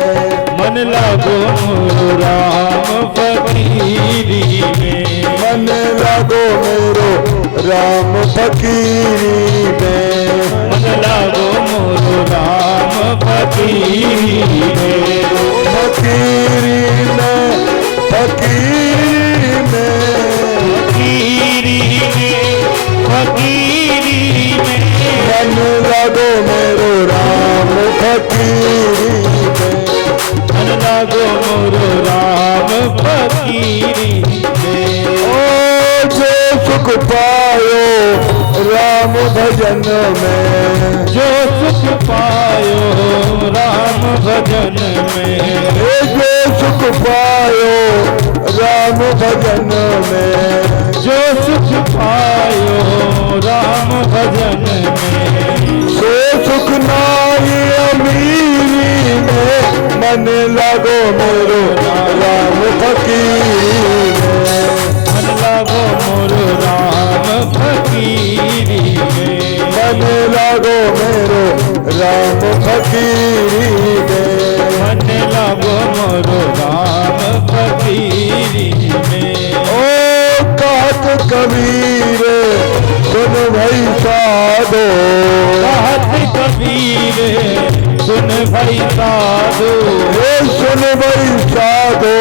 मन लागो मेरो राम फकीरी में, मन लागो मेरो राम फकीरी में, मन लागो मेरो राम फकीरी में, फकीरी में, फकीरी में, फकीरी में, मन लागो मेरो राम फकीरी में, मन लागो मेरो राम फकीरी में। ओ जो सुख पायो राम भजन में, जो सुख पायो राम भजन में, जो सुख पायो राम भजन में, जो सुख पायो राम भजन में, सो सुख नाई अमीरी में, मन लागो मेरो राम फकीरी में, मन लागो मोरो राम फकीरी में, मन लागो मेरो राम फकीरी में, मन लागो मोरो राम फकीरी में। ओ कहत कबीर सुन भाई साधो, कहत कबीर सुन भाई साधो, हे सुन भाई साधो,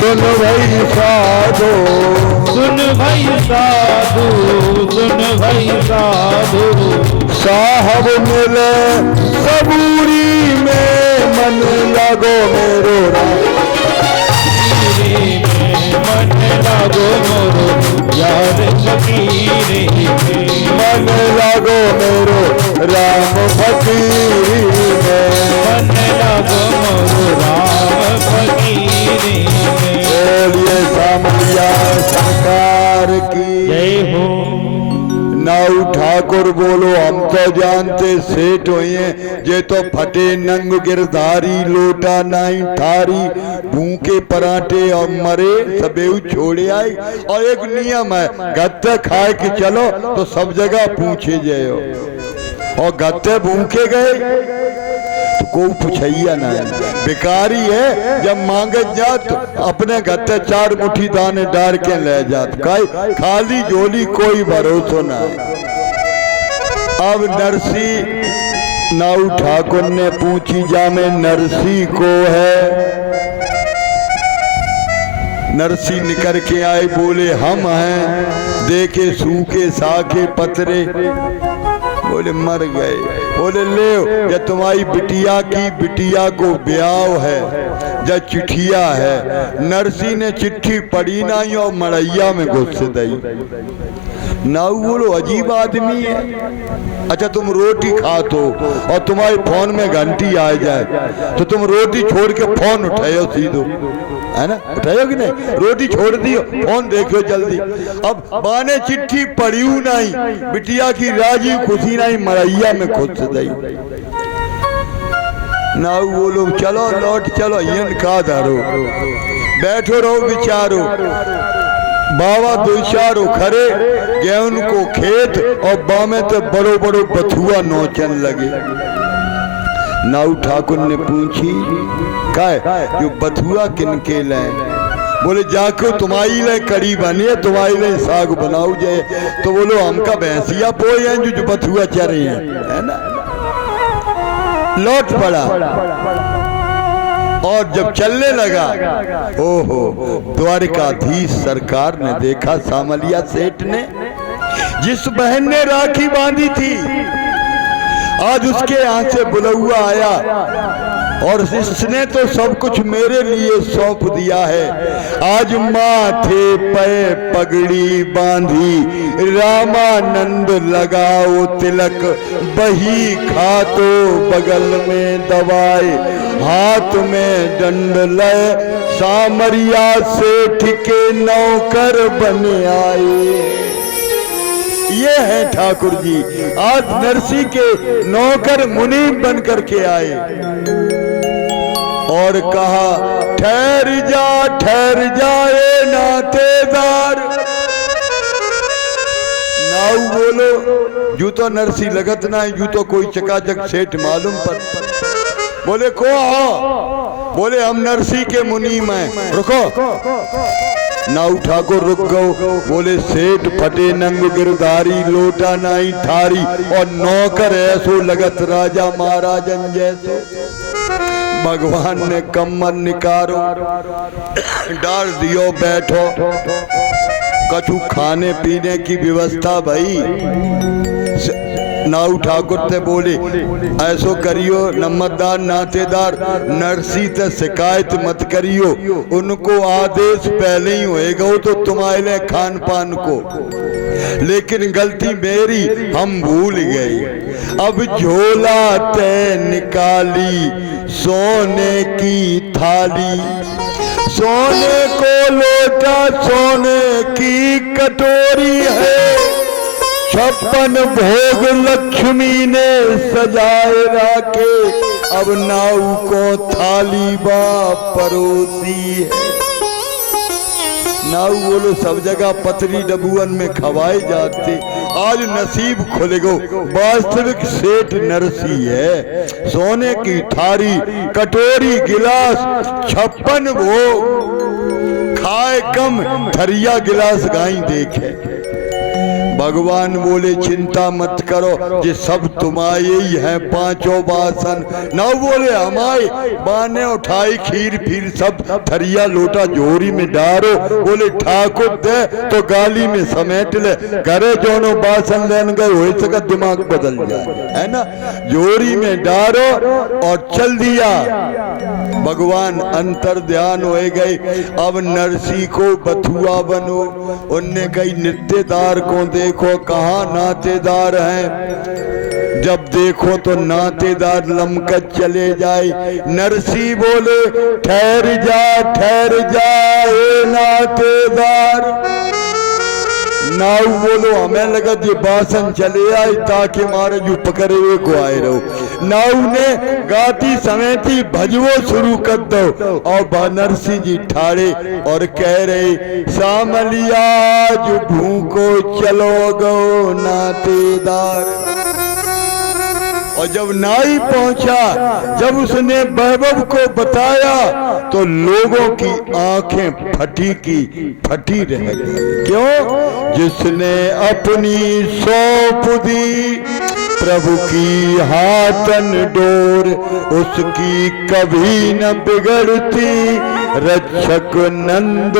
सुन भाई साधो, सुन भाई साधु, सुन भाई साधु, साहब मिले सबूरी में, मन लागो मेरो मन लागो मोरो यार फकीरे में, मन लागो मेरो राम फकीरी में, मन लागो मोरो राम फकीरे में। बोलिए सामरिया सरकार की जय हो। नाऊ ठाकुर बोलो, हम तो जानते सेठ हुए जे तो फटे नंग गिरधारी, लोटा नाई थारी, भूखे पराठे और मरे सबेऊ छोड़े आई। और एक नियम है, गत्ते खाए के चलो तो सब जगह पूछे जाओ, और गत्ते भूखे गए तो कोई पूछैया ना है, बेकारी है। जब मांगे जात अपने गत्ते 4 मुट्ठी दाने डाल के ले जात, खाली झोली कोई भरोसा ना है। अब नरसी नाऊ ठाकुर ने पूछी जा में नरसी को है। नरसी निकल के आए, बोले हम हैं। देखे सूखे साखे पतरे, बोले मर गए। बोले ले या तुम्हारी बिटिया की बिटिया को ब्याह है, या चिट्ठिया है। नरसी ने चिट्ठी पढ़ी नहीं और मड़ैया में घुस दई। नाऊ बोलो अजीब आदमी है। अच्छा तुम रोटी खाते हो और तुम्हारे फोन में घंटी आ जाए तो तुम रोटी छोड़ के फोन उठाओ सीधो, है ना? उठाओ कि नहीं? रोटी छोड़ दियो, फोन देखो जल्दी। अब बाने चिट्ठी पढ़ी नहीं, बिटिया की राजी खुशी नहीं, मरैया में खुद से दई। नाऊ बोलो चलो लौट चलो, इन का धरो, बैठो रहो विचारो। बाबा दो चार उखरे गए उनको खेत और बामे तो बड़ो बड़ो बथुआ नोचन लगे। नाऊ ठाकुर ने पूछी काय जो बथुआ किनके लाए? बोले जाको तुम्हारी ले कड़ी बनी है, तुम्हारी ले साग बनाओ जाए। तो बोलो हमका भैंसिया पोए हैं जो बथुआ चरे हैं, है ना। लौट पड़ा और जब चलने लगा, ओहो द्वारिकाधीश सरकार ने देखा सामलिया सेठ ने जिस बहन ने राखी बांधी थी आज उसके यहाँ से बुलौआ आया और इसने तो सब कुछ मेरे लिए सौंप दिया है। आज माथे पे पगड़ी बांधी रामानंद लगाओ तिलक, बही खातो बगल में दवाए, हाथ में दंड लय सामरिया सेठ के नौकर बने आए। ये है ठाकुर जी आज नरसी के नौकर मुनीम बन करके आए और कहा ठहर जाए नातेदार। नाऊ बोलो जू तो नरसी लगत ना, जू तो कोई चकाचक सेठ मालूम पर। बोले को आओ? बोले हम नरसी के मुनीम हैं। रुको। नाऊ ठाकुर रुक गो। बोले सेठ फटे नंग गिरधारी, लोटा नाई थारी और नौकर ऐसो लगत राजा महाराजन जैसो। भगवान ने कम्मर निकारो, डाल दियो बैठो, कछु खाने पीने की व्यवस्था भाई। नाऊ ठाकुर ते बोले ऐसो करियो नम्मतदार नातेदार नरसी ते शिकायत मत करियो, उनको आदेश पहले ही होएगा तो तुम्हारे खान पान को। लेकिन गलती मेरी, हम भूल गए। अब झोला ते निकाली सोने की थाली, सोने को लोटा सोने की कटोरी है, 56 भोग लक्ष्मी ने सजाए राखे, अब नाऊ को थाली बा परोसी है। नाऊ बोलो सब जगह पतरी डबुअन में खवाए जाते, आज नसीब खुल गो। वास्तविक सेठ नरसी है। सोने की थारी कटोरी गिलास 56 भोग, खाए कम थरिया गिलास गाई देखे। भगवान बोले चिंता मत करो, ये सब तुम्हारे ही है पांचों बासन। ना बोले हमारे बाने उठाई खीर फिर सब थरिया लोटा जोरी में डारो। बोले ठाकुर दे तो गाली में समेट ले, घरे जोनो बासन लेन गए हो सका दिमाग बदल जाए, है ना। जोरी में डारो और चल दिया। भगवान अंतर ध्यान हो गए। अब नरसी को बथुआ बनो। उनने कई नित्यदार को देखो कहाँ नातेदार हैं, जब देखो तो नातेदार लमकत चले जाए। नरसी बोले ठहर जा ए नातेदार। नाऊ बोलो हमें लगा ये बासन चले आए ताकि मारे जो पकड़े हुए को आए रहो। नाऊ ने गाती समेती भजवो शुरू कर दो और नरसी जी ठाड़े और कह रहे सामलिया जो भूखो चलो गो नातेदार। और जब नाई पहुंचा, जब उसने वैभव को बताया तो लोगों की आंखें फटी रह गई। क्यों? जिसने अपनी सौंप दी प्रभु की हाथन डोर, उसकी कभी न बिगड़ती रक्षक नंद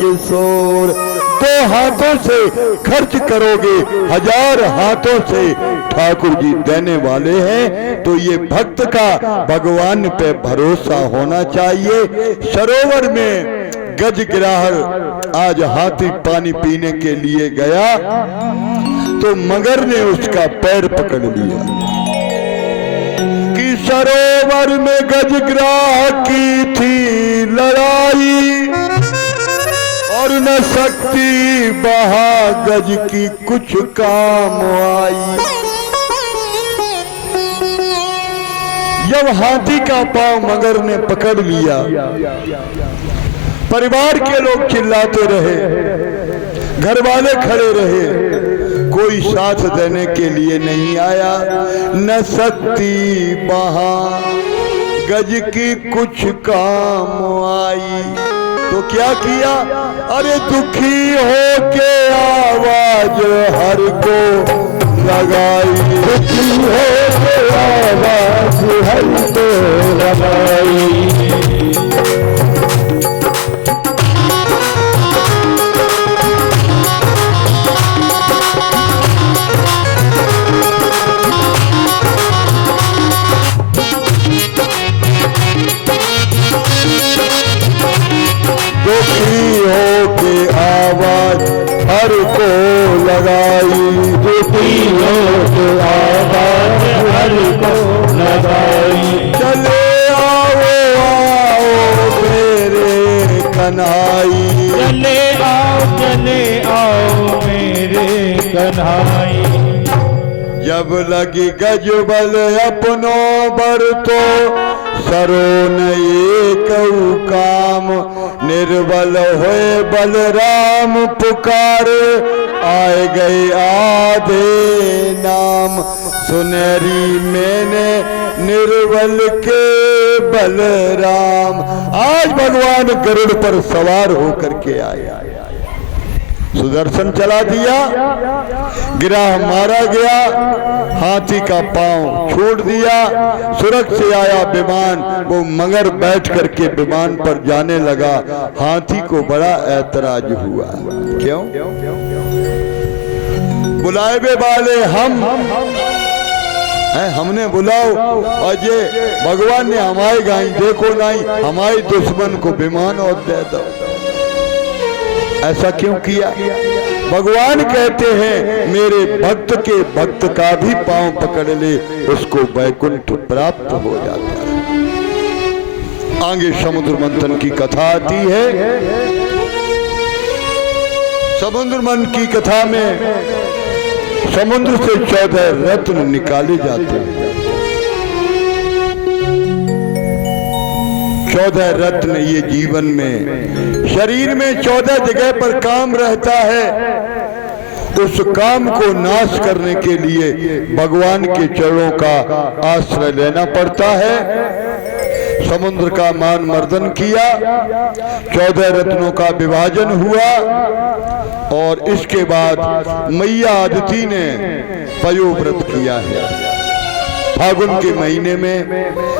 किशोर। 2 हाथों से खर्च करोगे, 1000 हाथों से ठाकुर जी देने वाले हैं। तो ये भक्त का भगवान पे भरोसा होना चाहिए। सरोवर में गजगिराहर आज हाथी पानी पीने के लिए गया तो मगर ने उसका पैर पकड़ लिया कि सरोवर में गजगिराह की थी लड़ाई और न शक्ति बहा गज की कुछ काम आई। जब हाथी का पांव मगर ने पकड़ लिया, परिवार के लोग चिल्लाते रहे, घर वाले खड़े रहे, कोई साथ देने के लिए नहीं आया। न शक्ति वहां गज की कुछ काम आई, तो क्या किया? अरे दुखी हो के आवाज हर को लगाई, दुखी हो के आवाज हर को लगाई। दुखी हो के आवाज हर को लगाई, दुखी हो के आवाज हर को लगाई। चले आओ आओ मेरे कन्हाई, चले आओ मेरे कन्हाई। जब लगी गजबल अपनों बर तो सरो नये कऊ काम, निर्बल होए बलराम पुकार, आए गए आधे नाम। सुनहरी मैंने निर्बल के बलराम, आज भगवान गरुड़ पर सवार होकर के आए, सुदर्शन चला दिया, गिरा मारा गया, हाथी का पांव छोड़ दिया, सुरख से आया विमान, वो मगर बैठ करके विमान पर जाने लगा। हाथी को बड़ा ऐतराज हुआ, क्यों? बुलाए वाले हमने बुलाओ, और ये भगवान ने हमारे गाई देखो नहीं, हमारे दुश्मन को विमान और दे दो। ऐसा क्यों किया? भगवान कहते हैं मेरे भक्त के भक्त का भी पांव पकड़ ले, उसको वैकुंठ प्राप्त हो जाता है। आगे समुद्र मंथन की कथा आती है। समुद्र मंथन की कथा में समुद्र से 14 रत्न निकाले जाते हैं। 14 रत्न ये जीवन में, शरीर में 14 जगह पर काम रहता है। उस काम को नाश करने के लिए भगवान के चरणों का आश्रय लेना पड़ता है। समुद्र का मान मर्दन किया, 14 रत्नों का विभाजन हुआ, और इसके बाद मैया अदिति ने पयोव्रत किया है। फागुन के महीने में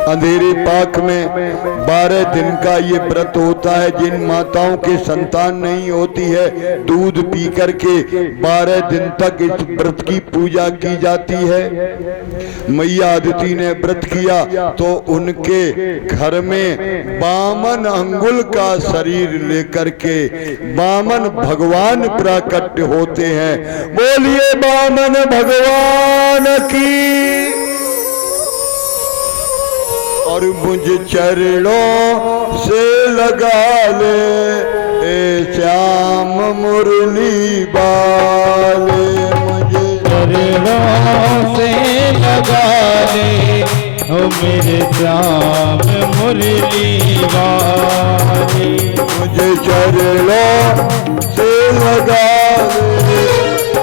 अंधेरे पाक में 12 दिन का ये व्रत होता है। जिन माताओं के संतान नहीं होती है, दूध पी करके 12 दिन तक इस व्रत की पूजा की जाती है। मैया अदिति ने व्रत किया तो उनके घर में 52 अंगुल का शरीर लेकर के 52 भगवान प्रकट होते हैं। बोलिए 52 भगवान की। और मुझ चरणों से लगा ले ए श्याम मुरली बाले, मुझे चरणों से लगा ले ओ मेरे श्याम मुरली वाले। मुझे चरणों से लगा ले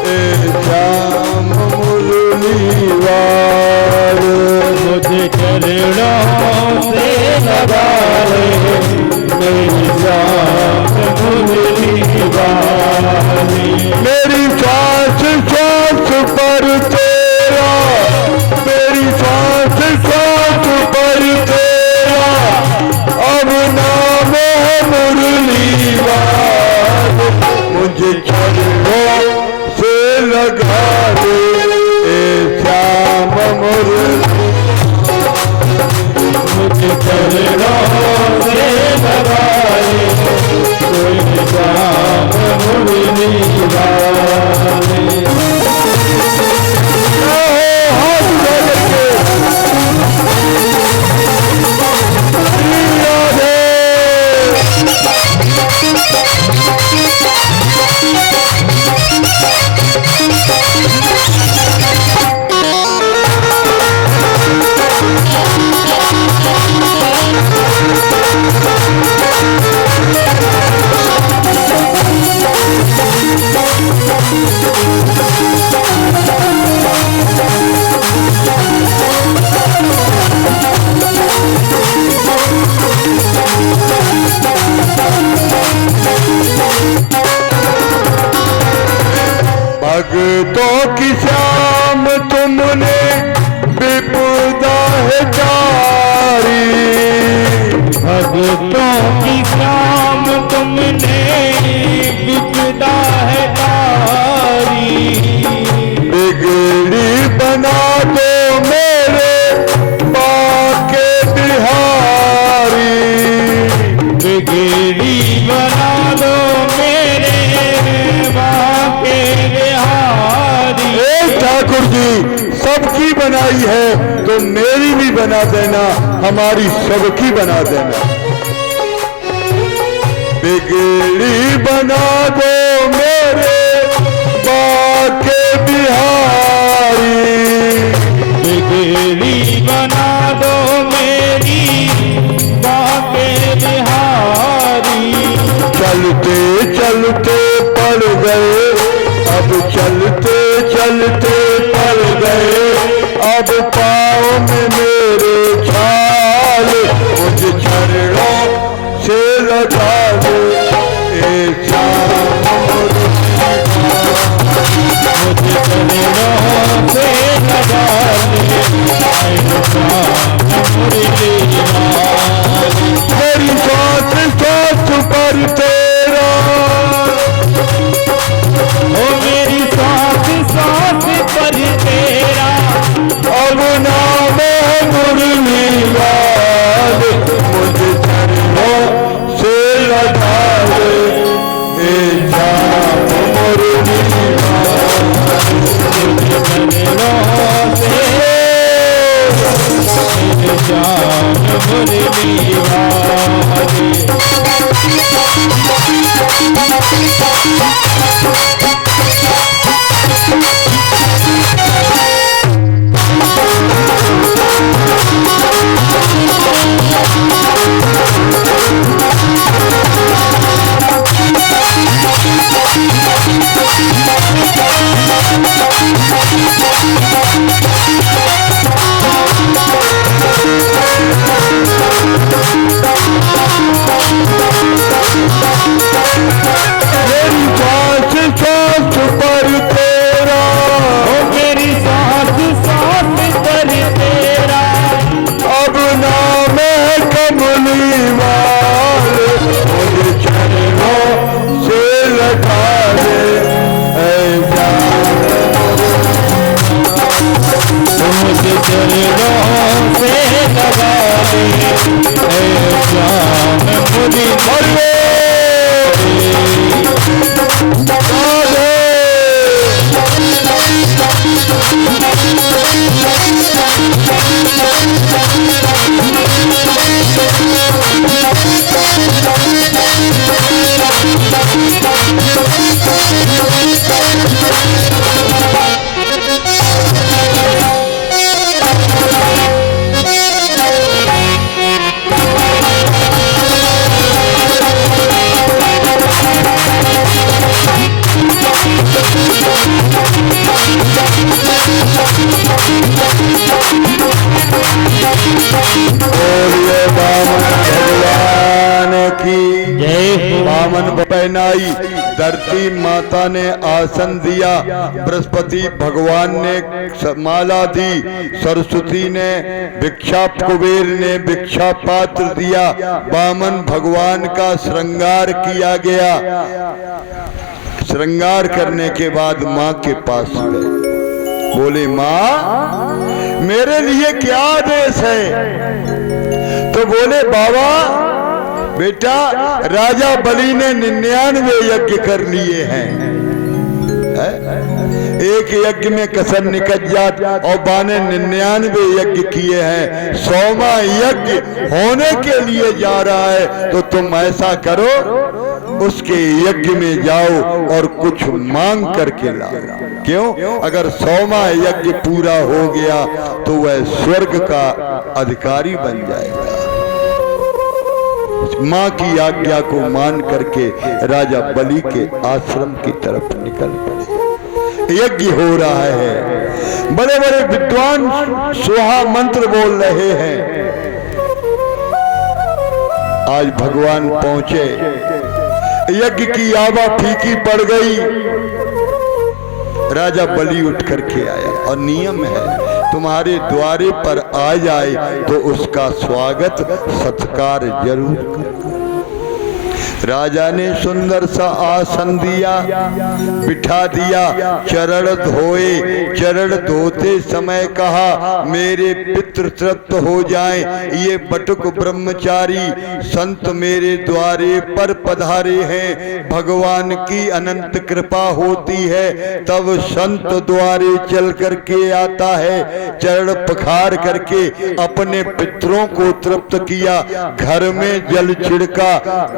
ए श्याम मुरली वाले, मुझे चरणों से लगा ले मेरी श्याम मुरली वाले। मेरी सांस सांस पर तेरा, मेरी सांस सांस पर तेरा भक्तों की श्याम तुमने विपुदा है जारी, भक्तों की श्याम तुमने विपदा है तारी, बिगड़ी बना दो मेरे बाके बिहारी, बिगड़ी बना दो मेरे बाके बिहारी। ठाकुर जी सबकी बनाई है तो मेरी भी बना देना, हमारी सबकी बना देना। बिगड़ी बना दो मेरे बाके बिहारी, बिगड़ी बना दो मेरी बाके बिहारी। चलते चलते पड़ गए, अब चलते चलते पड़ गए, अब पाँव में मेरे छाल, मुझ चरणों से लगा दे ए श्याम मुझ चरणों से लगा दे मेरी सांस सांस पर तेरा, ओ मेरी सांस सांस पर तेरा, अब नाम है मुरली लाल, मुझे चरणों से लगा दे ए श्याम मुरली लाल, चरणों से श्याम मुरली वाले। मेरी सांस सांस पर तेरा, ओ मेरी सांस सांस पर तेरा, अब नाम है कमली वाल, मुझे चरणों से लगा दे ऐ श्याम, मुझे चरणों से लगा दे ऐ श्याम मुरली वाले। बोलिए बामन भगवान की जय हो। बामन पहनाई, धरती माता ने आसन दिया, बृहस्पति भगवान ने माला दी, सरस्वती ने भिक्षा, कुबेर ने भिक्षा पात्र दिया, बामन भगवान का श्रृंगार किया गया। श्रृंगार करने के बाद माँ के पास गए, बोले माँ मेरे लिए क्या आदेश है? तो बोले बाबा बेटा राजा बलि ने 99 यज्ञ कर लिए हैं, एक यज्ञ में कसर निकल जात और बाने 99 यज्ञ किए हैं, 100वां यज्ञ होने के लिए जा रहा है, तो तुम ऐसा करो उसके यज्ञ में जाओ और कुछ मांग करके लाओ। क्यों? अगर 100वां यज्ञ पूरा हो गया तो वह स्वर्ग का अधिकारी बन जाएगा। माँ की आज्ञा को मान करके राजा बलि के आश्रम की तरफ निकल पड़े। यज्ञ हो रहा है, बड़े बड़े विद्वान सोहा मंत्र बोल रहे हैं। आज भगवान पहुंचे, यज्ञ की आवा फीकी पड़ गई, राजा बलि उठ करके आया और नियम है तुम्हारे द्वारे पर आ जाए तो उसका स्वागत सत्कार जरूर करना। राजा ने सुंदर सा आसन दिया, बिठा दिया, चरण धोए। चरण धोते समय कहा मेरे पितृ तृप्त हो जाएं, ये बटुक ब्रह्मचारी संत मेरे द्वारे पर पधारे हैं। भगवान की अनंत कृपा होती है तब संत द्वारे चल करके आता है। चरण पखार करके अपने पितरों को तृप्त किया, घर में जल छिड़का,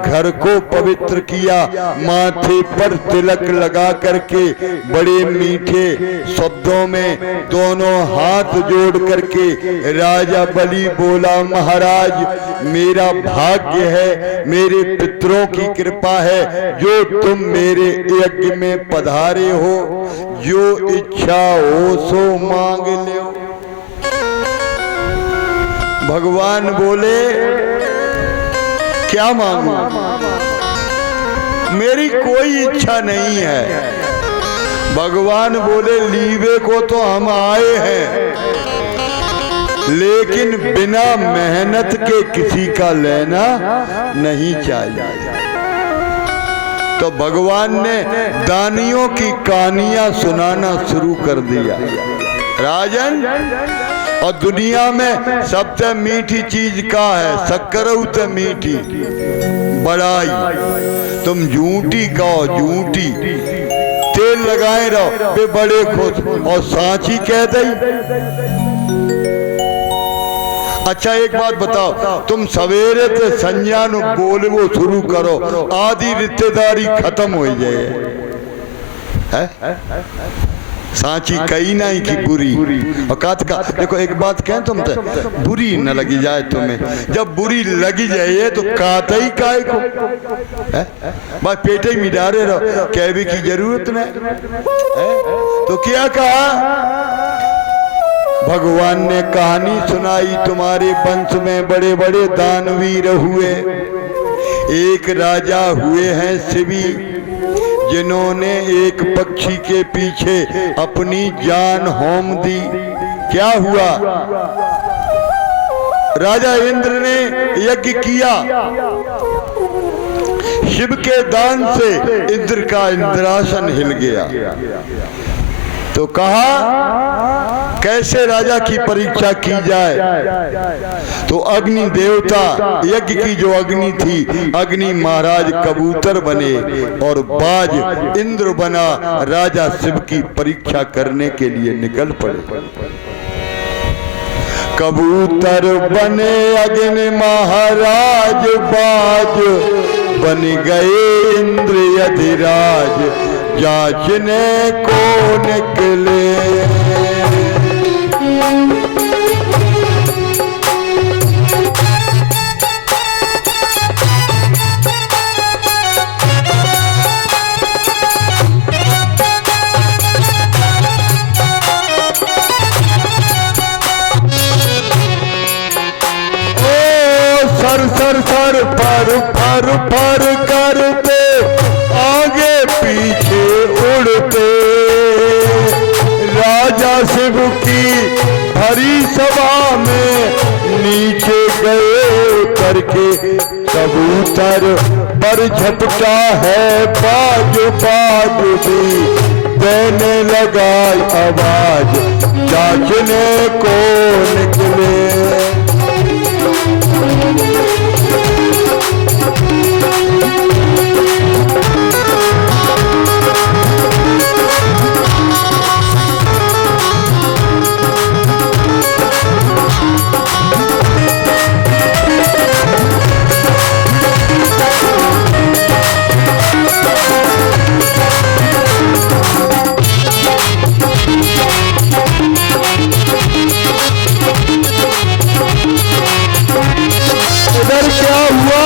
घर को पवित्र किया, माथे पर तिलक लगा करके बड़े मीठे शब्दों में दोनों हाथ जोड़ करके राजा बलि बोला महाराज मेरा भाग्य है, मेरे पितरों की कृपा है जो तुम मेरे यज्ञ में पधारे हो, जो इच्छा हो सो मांग लो। भगवान बोले क्या मांगू, मेरी कोई इच्छा नहीं है। भगवान बोले लीवे को तो हम आए हैं, लेकिन बिना मेहनत के किसी का लेना नहीं चाहिए। तो भगवान ने दानियों की कहानियां सुनाना शुरू कर दिया। राजन और दुनिया में सबसे मीठी चीज का है, शक्कर मीठी बड़ाई। तुम झूठी कहो, झूठी तेल लगाए रहो वे बड़े खुश, और सांची कह दई। अच्छा एक बात बताओ, तुम सवेरे से संज्ञा बोलवो शुरू करो, आधी रिश्तेदारी खत्म हो जाए है? सांची कही नहीं कि बुरी। और का देखो एक बात कहें तुमसे, बुरी न लगी जाए तुम्हें, जब बुरी लगी जाए तो काते ही काय को है? बस पेटे ही मिडारे रहो, कहने की जरूरत नहीं है। तो क्या कहा भगवान ने, कहानी सुनाई तुम्हारे वंश में बड़े बड़े दानवीर हुए। एक राजा हुए हैं शिवी, जिन्होंने एक पक्षी के पीछे अपनी जान होम दी। क्या हुआ, राजा इंद्र ने यज्ञ किया, शिव के दान से इंद्र का इंद्रासन हिल गया। तो कहा कैसे राजा की परीक्षा की जाए। तो अग्नि देवता, यज्ञ की जो अग्नि थी, अग्नि महाराज कबूतर बने और बाज इंद्र बना। राजा शिव की परीक्षा करने के लिए निकल पड़े। कबूतर बने अग्नि महाराज, बाज बन गए इंद्र अधिराज, जांचने को निकले। सर पर पर करते आगे पीछे उड़ते, राजा शिव की भरी सभा में नीचे गए करके। कबूतर पर झपटा है बाज, बाज भी देने लगा आवाज, जांचने को निकले। क्या हुआ,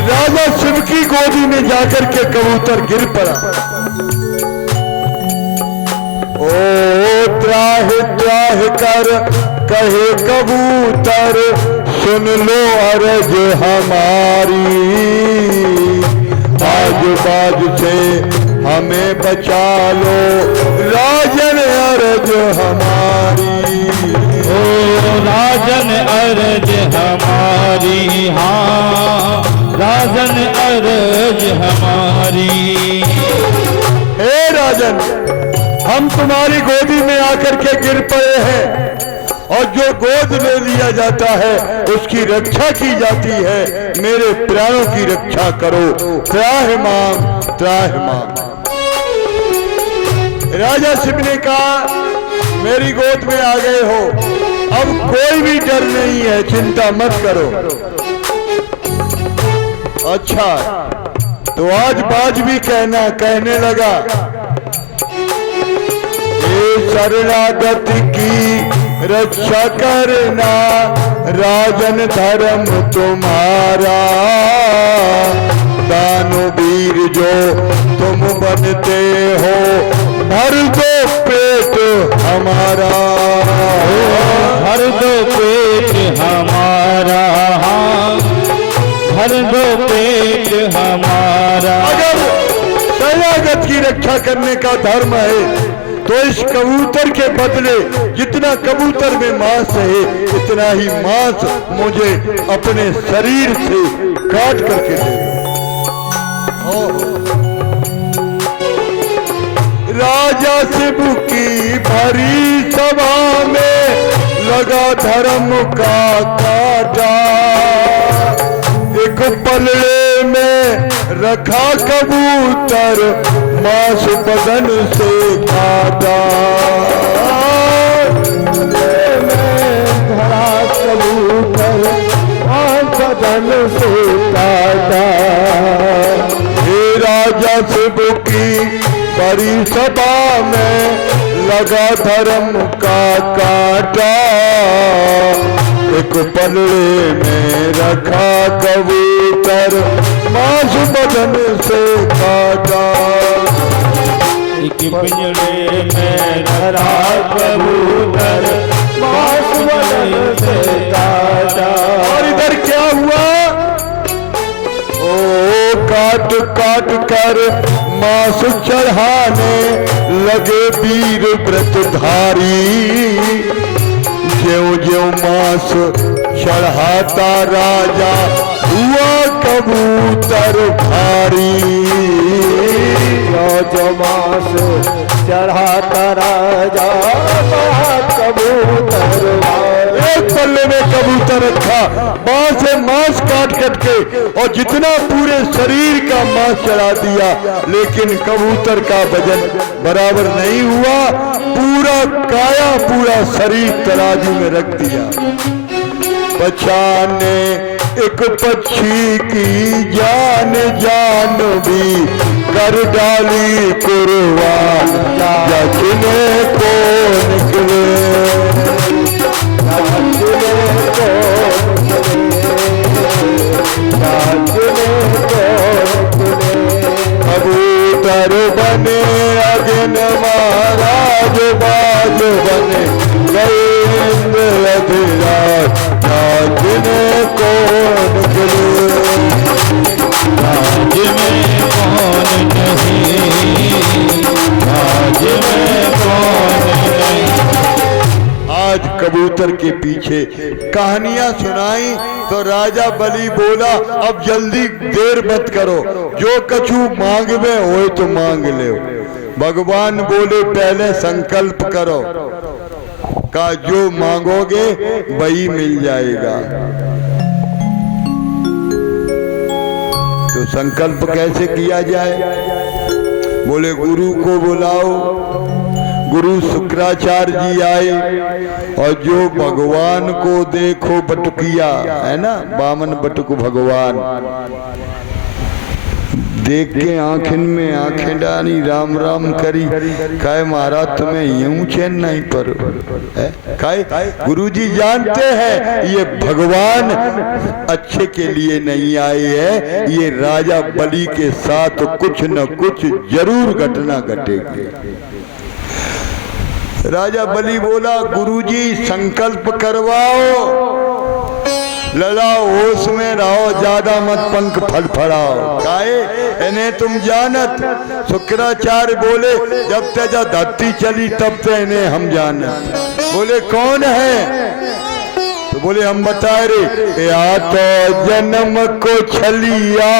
राजा शिव की गोदी में जाकर के कबूतर गिर पड़ा। ओ त्राह त्राह कर कहे कबूतर, सुन लो अर्ज हमारी, आज बाज से हमें बचा लो राजन अर्ज हमारी। ओ राजन अर्ज हमारी, हाँ राजन अर्ज हमारी। हे राजन, हम तुम्हारी गोदी में आकर के गिर पड़े हैं और जो गोद ले लिया जाता है उसकी रक्षा की जाती है। मेरे प्राणों की रक्षा करो, त्राहिमाम त्राहिमाम। राजा शिव ने कहा मेरी गोद में आ गए हो, अब कोई भी डर नहीं है, चिंता मत करो। अच्छा, तो आज बाज भी कहने लगा, ये शरणागत की रक्षा करना राजन धर्म तुम्हारा। दानवीर जो तुम बनते हो, भर दो पेट हमारा, भर दो पेट हमारा, हाँ भर दो पेट हमारा। अगर शरणागत की रक्षा करने का धर्म है तो इस कबूतर के बदले जितना कबूतर में मांस है इतना ही मांस मुझे अपने शरीर से काट करके दे दो। राजा शिव की भरी सभा में लगा धर्म का काटा, एक पलड़े में रखा कबूतर मांस बदन से काटा। धरा कबूतर मांस बदन से काटा। हे राजा शिव की बड़ी सभा में लगा धर्म का काटा, एक पलड़े में रखा कबूतर मांस बदन से काटा। एक पिंजड़े में धरा कबूतर मांस बदन से काटा। और इधर क्या हुआ? ओ काट काट कर मांस चढ़ाने लगे वीर व्रतधारी। ज्यों ज्यों मांस चढ़ाता राजा हुआ कबूतर भारी। जो मांस चढ़ाता राजा कबूतर भारी। एक पल्ले में कबूतर रखा, बांस से मांस काट काट के और जितना पूरे शरीर का मांस चढ़ा दिया, लेकिन कबूतर का वजन बराबर नहीं हुआ। पूरा काया पूरा शरीर तराजू में रख दिया। बचाने एक पक्षी की जान जान भी कर डाली कुर्बान। जाचने को निकले कबूतर बने अगन महाराज, बाज बने गए अधिराज। जाचने को निकले राज में कौन नहीं, राज में कौन नहीं। आज कबूतर के पीछे कहानियां सुनाई तो राजा बलि बोला अब जल्दी देर मत करो, जो कछु मांगवे हो तो मांग ले। भगवान बोले पहले संकल्प करो, का जो मांगोगे वही मिल जाएगा। तो संकल्प कैसे किया जाए? बोले गुरु को बुलाओ। गुरु शुक्राचार्य जी आए और जो भगवान को देखो बटुकिया है ना, बामन बटुक भगवान, देख के आंखिन में आंखें डाली, राम राम करी। कहे महाराज तुम्हें यूं चैन नहीं पर है? कहे गुरुजी जानते हैं ये भगवान अच्छे के लिए नहीं आए हैं, ये राजा बलि के साथ कुछ न कुछ जरूर घटना घटेगी। राजा बलि बोला गुरुजी संकल्प करवाओ। लला होश में रहो, ज्यादा मत पंख फड़फड़ाओ। काहे इन्हें तुम जानत? शुक्राचार्य बोले जब तेजा धरती चली तब से इन्हें हम जानत। बोले कौन है? तो बोले हम बताए रे, या तो जन्म को छलिया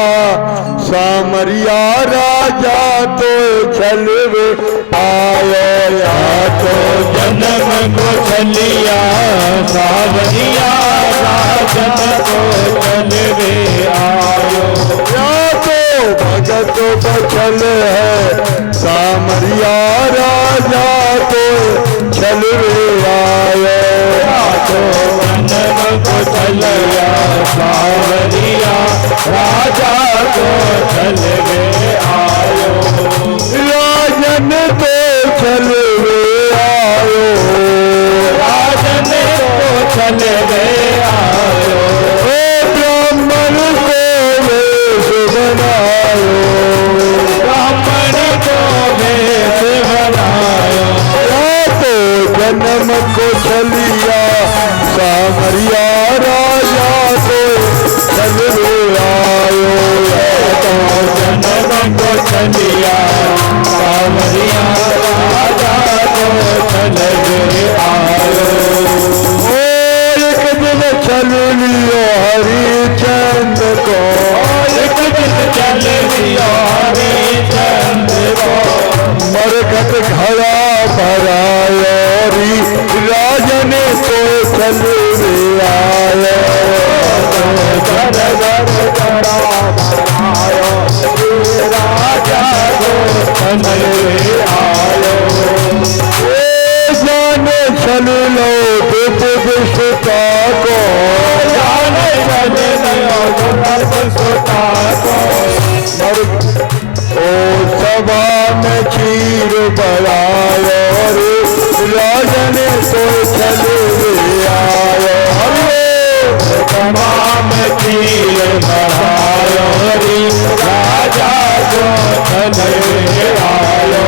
सामरिया राजा तो छलवे आयो। या तो जन्म को छलिया सावरिया राजन को चलवे आयो। या तो भगत बचल है सामरिया राजा तो छलवे आयो। जन्म को छलिया सावरिया राजा को चलवे आयो। राजन तो छलवे आयो। राजन को चलवे आयो। ब्राह्मण को वेश बनायो। ब्राह्मण को वेश बनायो। या तो जन्म को छलिया सामरिया राजा तो छलवे आयो। जन्म को छलिया सावरिया राजा को चलवे आयो। एक दिन छल लियो हरिचंद को। एक दिन चल लियो हरिचंद को। मरघट घड़ा भरायो री राजन तो छलवे आयो। घर घर घड़ा भरायो राजा को चलवे आयो। जाने छल लो विष्टा को। जाने चल लियो विष्टा को। ओ सभा में चीर बढ़ायो रे राजन तो छलवे आयो। तमाम तीर बढ़ायो रे राजा को चलवे आयो।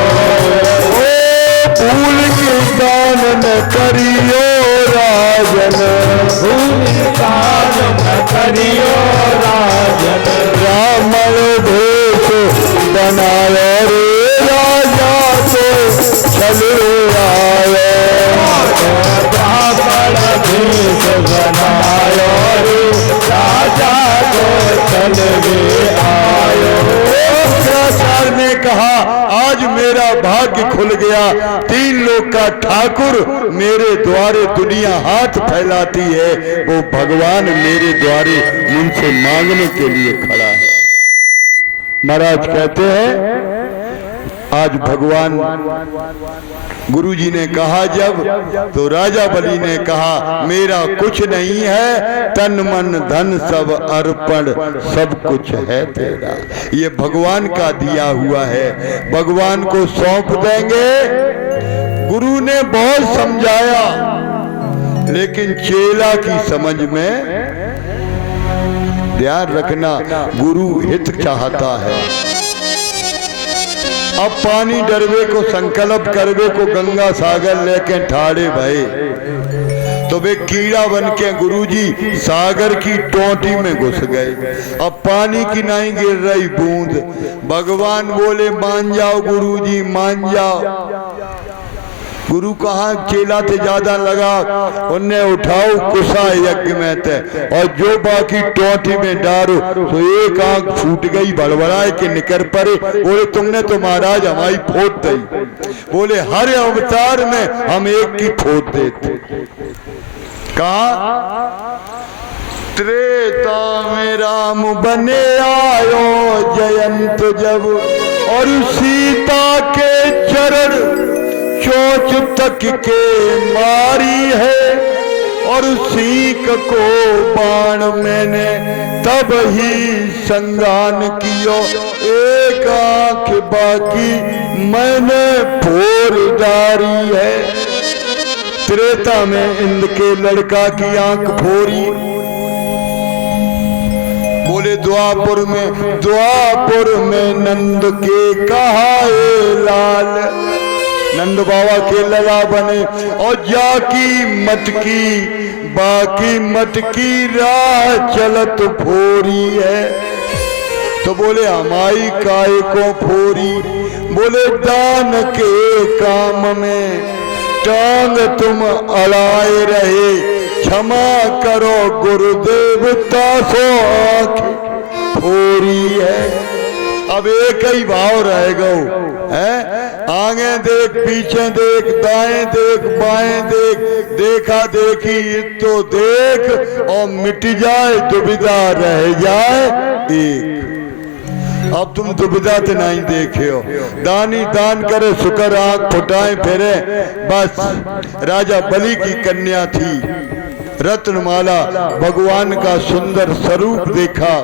फूल के दान न करियो राजन। फूल दान न करियो राजन। ब्राह्मण भेष बनायो रे राजा तो छलवे आयो। ब्राह्मण भेष बनायो रे राजा को चलवे आयो। शुक्राचार्य ने कहा आज मेरा भाग्य खुल गया। 3 लोक का ठाकुर मेरे द्वारे दुनिया हाथ फैलाती है, वो भगवान मेरे द्वारे मुझसे मांगने के लिए खड़ा है। महाराज कहते हैं आज भगवान गुरुजी ने कहा जब, तो राजा बलि ने कहा मेरा कुछ नहीं है, तन मन धन सब अर्पण सब कुछ है तेरा। ये भगवान का दिया हुआ है, भगवान को सौंप देंगे। गुरु ने बहुत समझाया लेकिन चेला की समझ में ध्यान रखना, गुरु हित चाहता है। अब पानी डरवे को संकल्प करवे को गंगा सागर लेके ठाड़े भये, तो वे कीड़ा बन के गुरुजी सागर की टोटी में घुस गए। अब पानी की नहीं गिर रही बूंद। भगवान बोले मान जाओ गुरुजी मान जाओ। गुरु कहा चेला थे ज्यादा लगा, उन्हें उठाओ कुशा यज्ञ में थे और जो बाकी टोटी में डारो, तो एक आंख फूट गई, बड़बड़ाए के निकर पड़े। बोले तुमने तो महाराज हमारी फोट दी। बोले हर अवतार में हम एक की फोट देते। कहा त्रेता में राम बने आयो जयंत जब, और सीता के चरण चोच तक के मारी है, और सीक को बाण मैंने तब ही संगान कियो, एक आंख बाकी मैंने फोड़ डारी है। त्रेता में इंद्र के लड़का की आंख फोड़ी। बोले द्वापुर में नंद के कहाए लाल, नंद बाबा के लला बने और जाकी मटकी बाकी मटकी राह चलत फोरी है। तो बोले हमारी काय को फोरी, बोले दान के काम में टांग तुम अड़ाए रहे, क्षमा करो गुरुदेव तासो आँख फोरी है। अब एक ही भाव रह गो है, आगे देख पीछे देख दाएं देख बाएं देख, देखा देखी तो देख और मिट जाए दुविधा रह जाए एक। अब तुम दुविधा तो नहीं देखे हो, दानी दान करे शुक्र आंख फुटाए फिरे। बस राजा बलि की कन्या थी, रत्नमाला, भगवान का सुंदर स्वरूप देखा,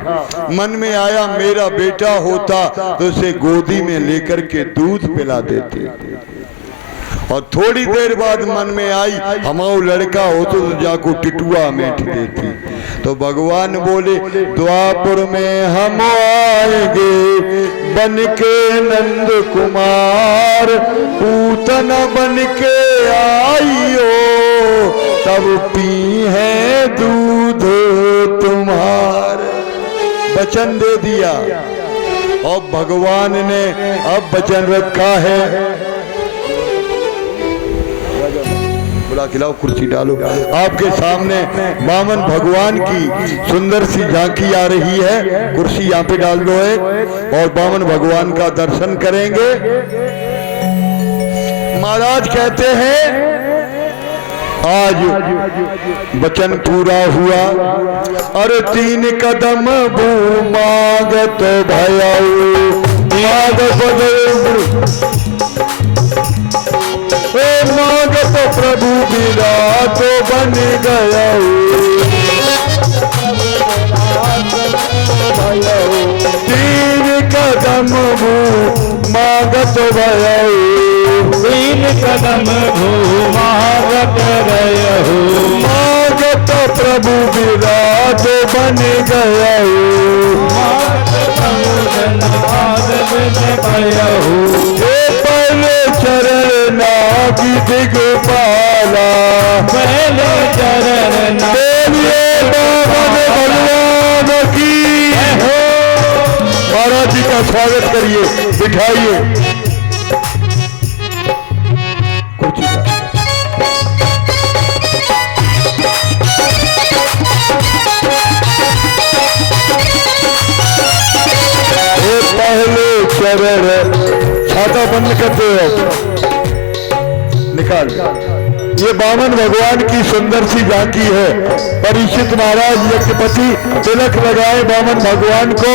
मन में आया मेरा बेटा होता तो उसे गोदी में लेकर के दूध पिला देते। और थोड़ी देर बाद मन में आई हमारा लड़का हो तो जाको टिटुआ मेट देती। तो भगवान बोले द्वापर में हम आएंगे बन के नंद कुमार, पूतना बन के आइयो तब पी है दूध तुम्हार। वचन दे दिया और भगवान ने अब वचन रखा है। बुला खिलाओ, कुर्सी डालो। आपके सामने वामन भगवान की सुंदर सी झांकी आ रही है, कुर्सी यहाँ पे डाल दो एक, और वामन भगवान का दर्शन करेंगे। महाराज कहते हैं आज वचन पूरा हुआ। अरे 3 कदम भू मागत भयाऊ, मागत प्रभु विराट बन गया। 3 कदम भू मागत भयाऊ, 3 कदम मागत रहु, मागत प्रभु विराट बन गया। पहले चरण नागी दिगपाला, पहले चरण बोलिए बाबन भगवान की। महाराज जी का स्वागत करिए, बिठाइए। पहले चरण छाता बंद करते हो, निकाल। ये वामन भगवान की सुंदर सी झांकी है। परीक्षित महाराज यज्ञपति तिलक लगाए वामन भगवान को,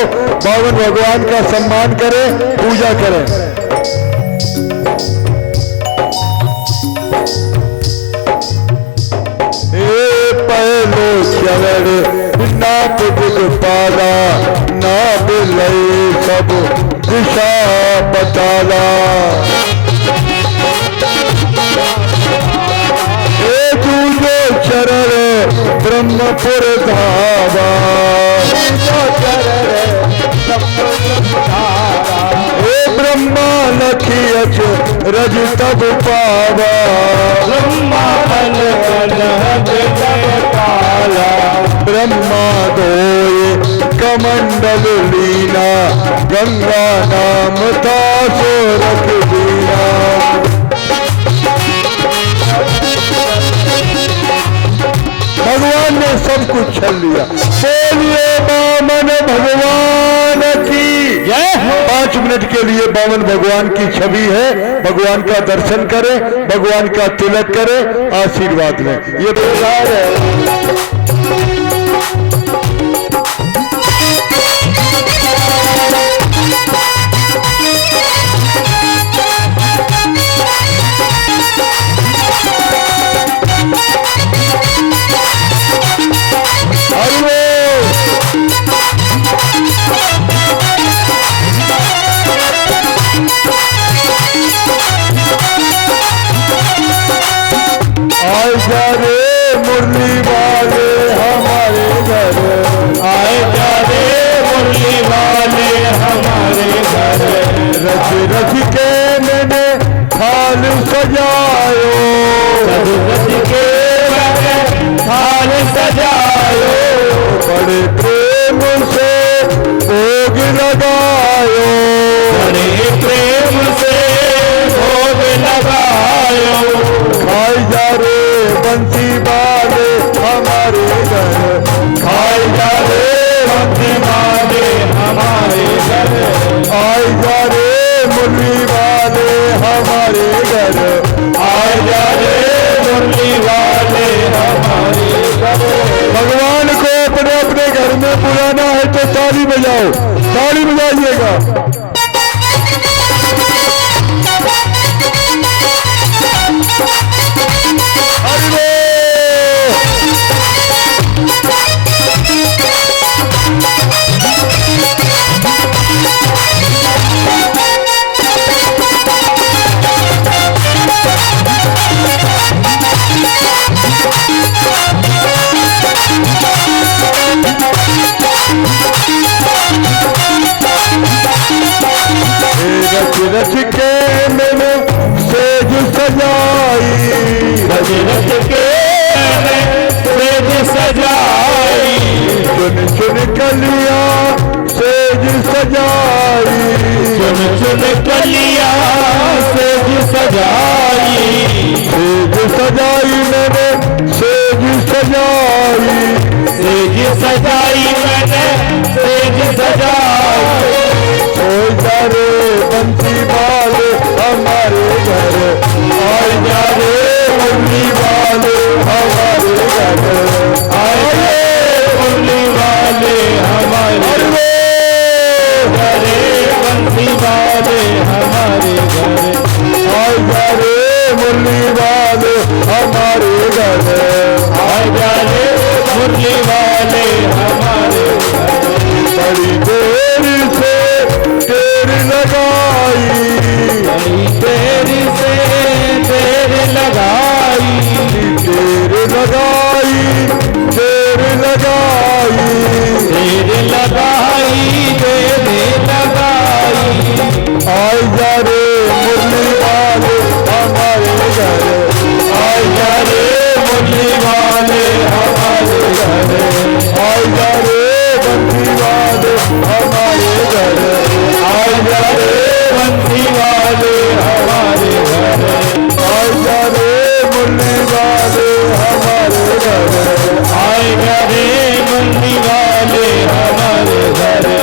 वामन भगवान का सम्मान करें, पूजा करें। पहले चरण नाप दिगपाला, नाप लय सब दिशा बताला। दूजे चरण ब्रह्मपुर धावा, ब्रह्मा लखियच रज तब पावा, ब्रह्मा ब्रह्मा धोए कमंडल लीना, गंगा नाम था सो रख दीना। भगवान ने सब कुछ छल लिया। बोलिए वामन भगवान की जय। 5 मिनट के लिए वामन भगवान की छवि है, भगवान का दर्शन करें, भगवान का तिलक करें, आशीर्वाद लें। ये प्रसाद है। आए रे मुरली वाले हमारे घर, आए जा रे मुरली वाले हमारे घर, रच रच के मैंने थाल सजायो, रच रच के मैंने थाल मैंने सेज सजाई, दशरथ के सेज सजाई, चुन चुन कलिया सेज सजाई, चुन चुन कलिया सेज सजाई, सेज सजाई मैंने सेज सजाई, सेज सजाई मैंने सेज सजाई। ओ जा रे बंसी वाले हमारे घर, आए जा रे बंसी वाले हमारे घर, आए मुरली वाले हमारे घरे, बंसी वाले हमारे घरे, आए जा रे मुरली वाले हमारे घर, आए जा रे मुरली वाले हमारे घरे। बड़ी देर से देर लगाई, बड़ी देर से देर लगाई, देर लगाई, देर लगाई, देर लगाई, देर लगाई। आए जा रे मुरली वाले हमारे घर, आए जा रे मुरली वाले हमारे घरे, आए जा रे बंसी वाले हमारे घर, आए जा रे बंसी वाले हमारे घरे, आए जा रे मुरली वाले हमारे घर, आए जा रे मुरली वाले हमारे घरे।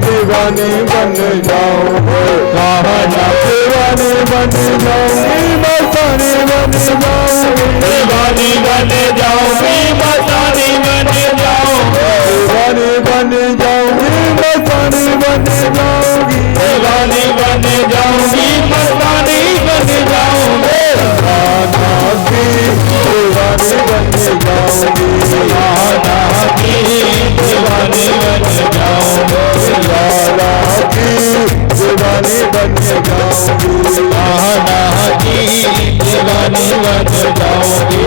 दीवानी बन जाऊं, कहना दीवानी बन जाऊंगी, मस्तानी बन जाऊंगी, दीवानी बन जाऊंगी, मस्तानी बन जाऊंगी, दीवानी बन जाऊंगी, मस्तानी बन जाऊंगी, दीवानी बन जाऊंगी, मस्तानी बन जाऊंगी। कहना की दीवानी बन जाऊंगी, कहना की दीवानी बन जाऊंगी, लाला की दीवानी बन जाऊंगी, कहना की दीवानी बन जाऊंगी।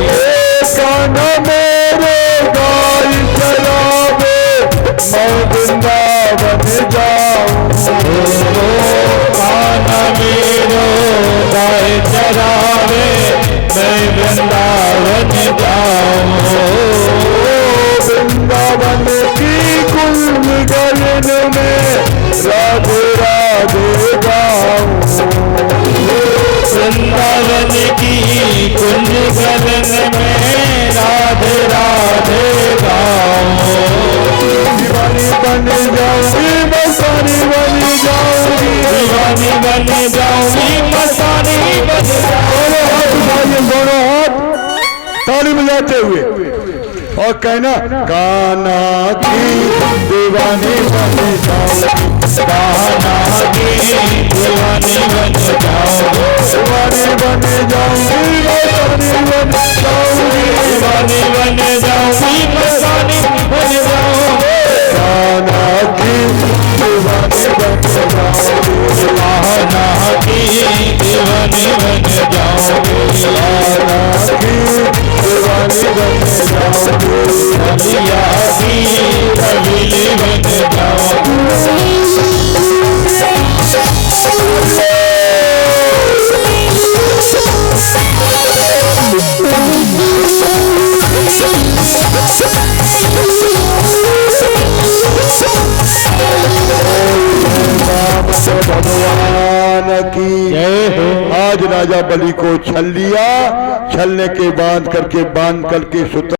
काना मेरे गाय चलावे, मैं वृंदावन जाऊं, काना मेरो गाय चरावे, मैं वृंदावन जाऊं, वृंदावन की कुंभ गगन में राधे राधे गाऊं, वृंदावन की कुंज गगन में राधे राधे गाऊं। दीवानी बन जाऊंगी, मस्तानी बन जाऊंगी, दीवानी बन जाऊंगी, मस्तानी बन जाऊंगी। दोनों हाथ उठाइए, दोनों हाथ ताली बजाते हुए और कहना काना की दीवानी बन जाऊंगी, कान्हा की दीवानी बन जाऊंगी, दीवानी बन जाऊंगी, मस्तानी बन जाऊंगी, दीवानी बन जाऊंगी, मस्तानी बन जाऊंगी। काना की दीवानी बन जाऊंगी, कान्हा की दीवानी बन जाऊंगी, काना की दीवानी बन जाऊंगी, कलिया की कबीली बन भगवान की आज राजा बलि को छल लिया, छलने के बाद करके बांध करके सूत्र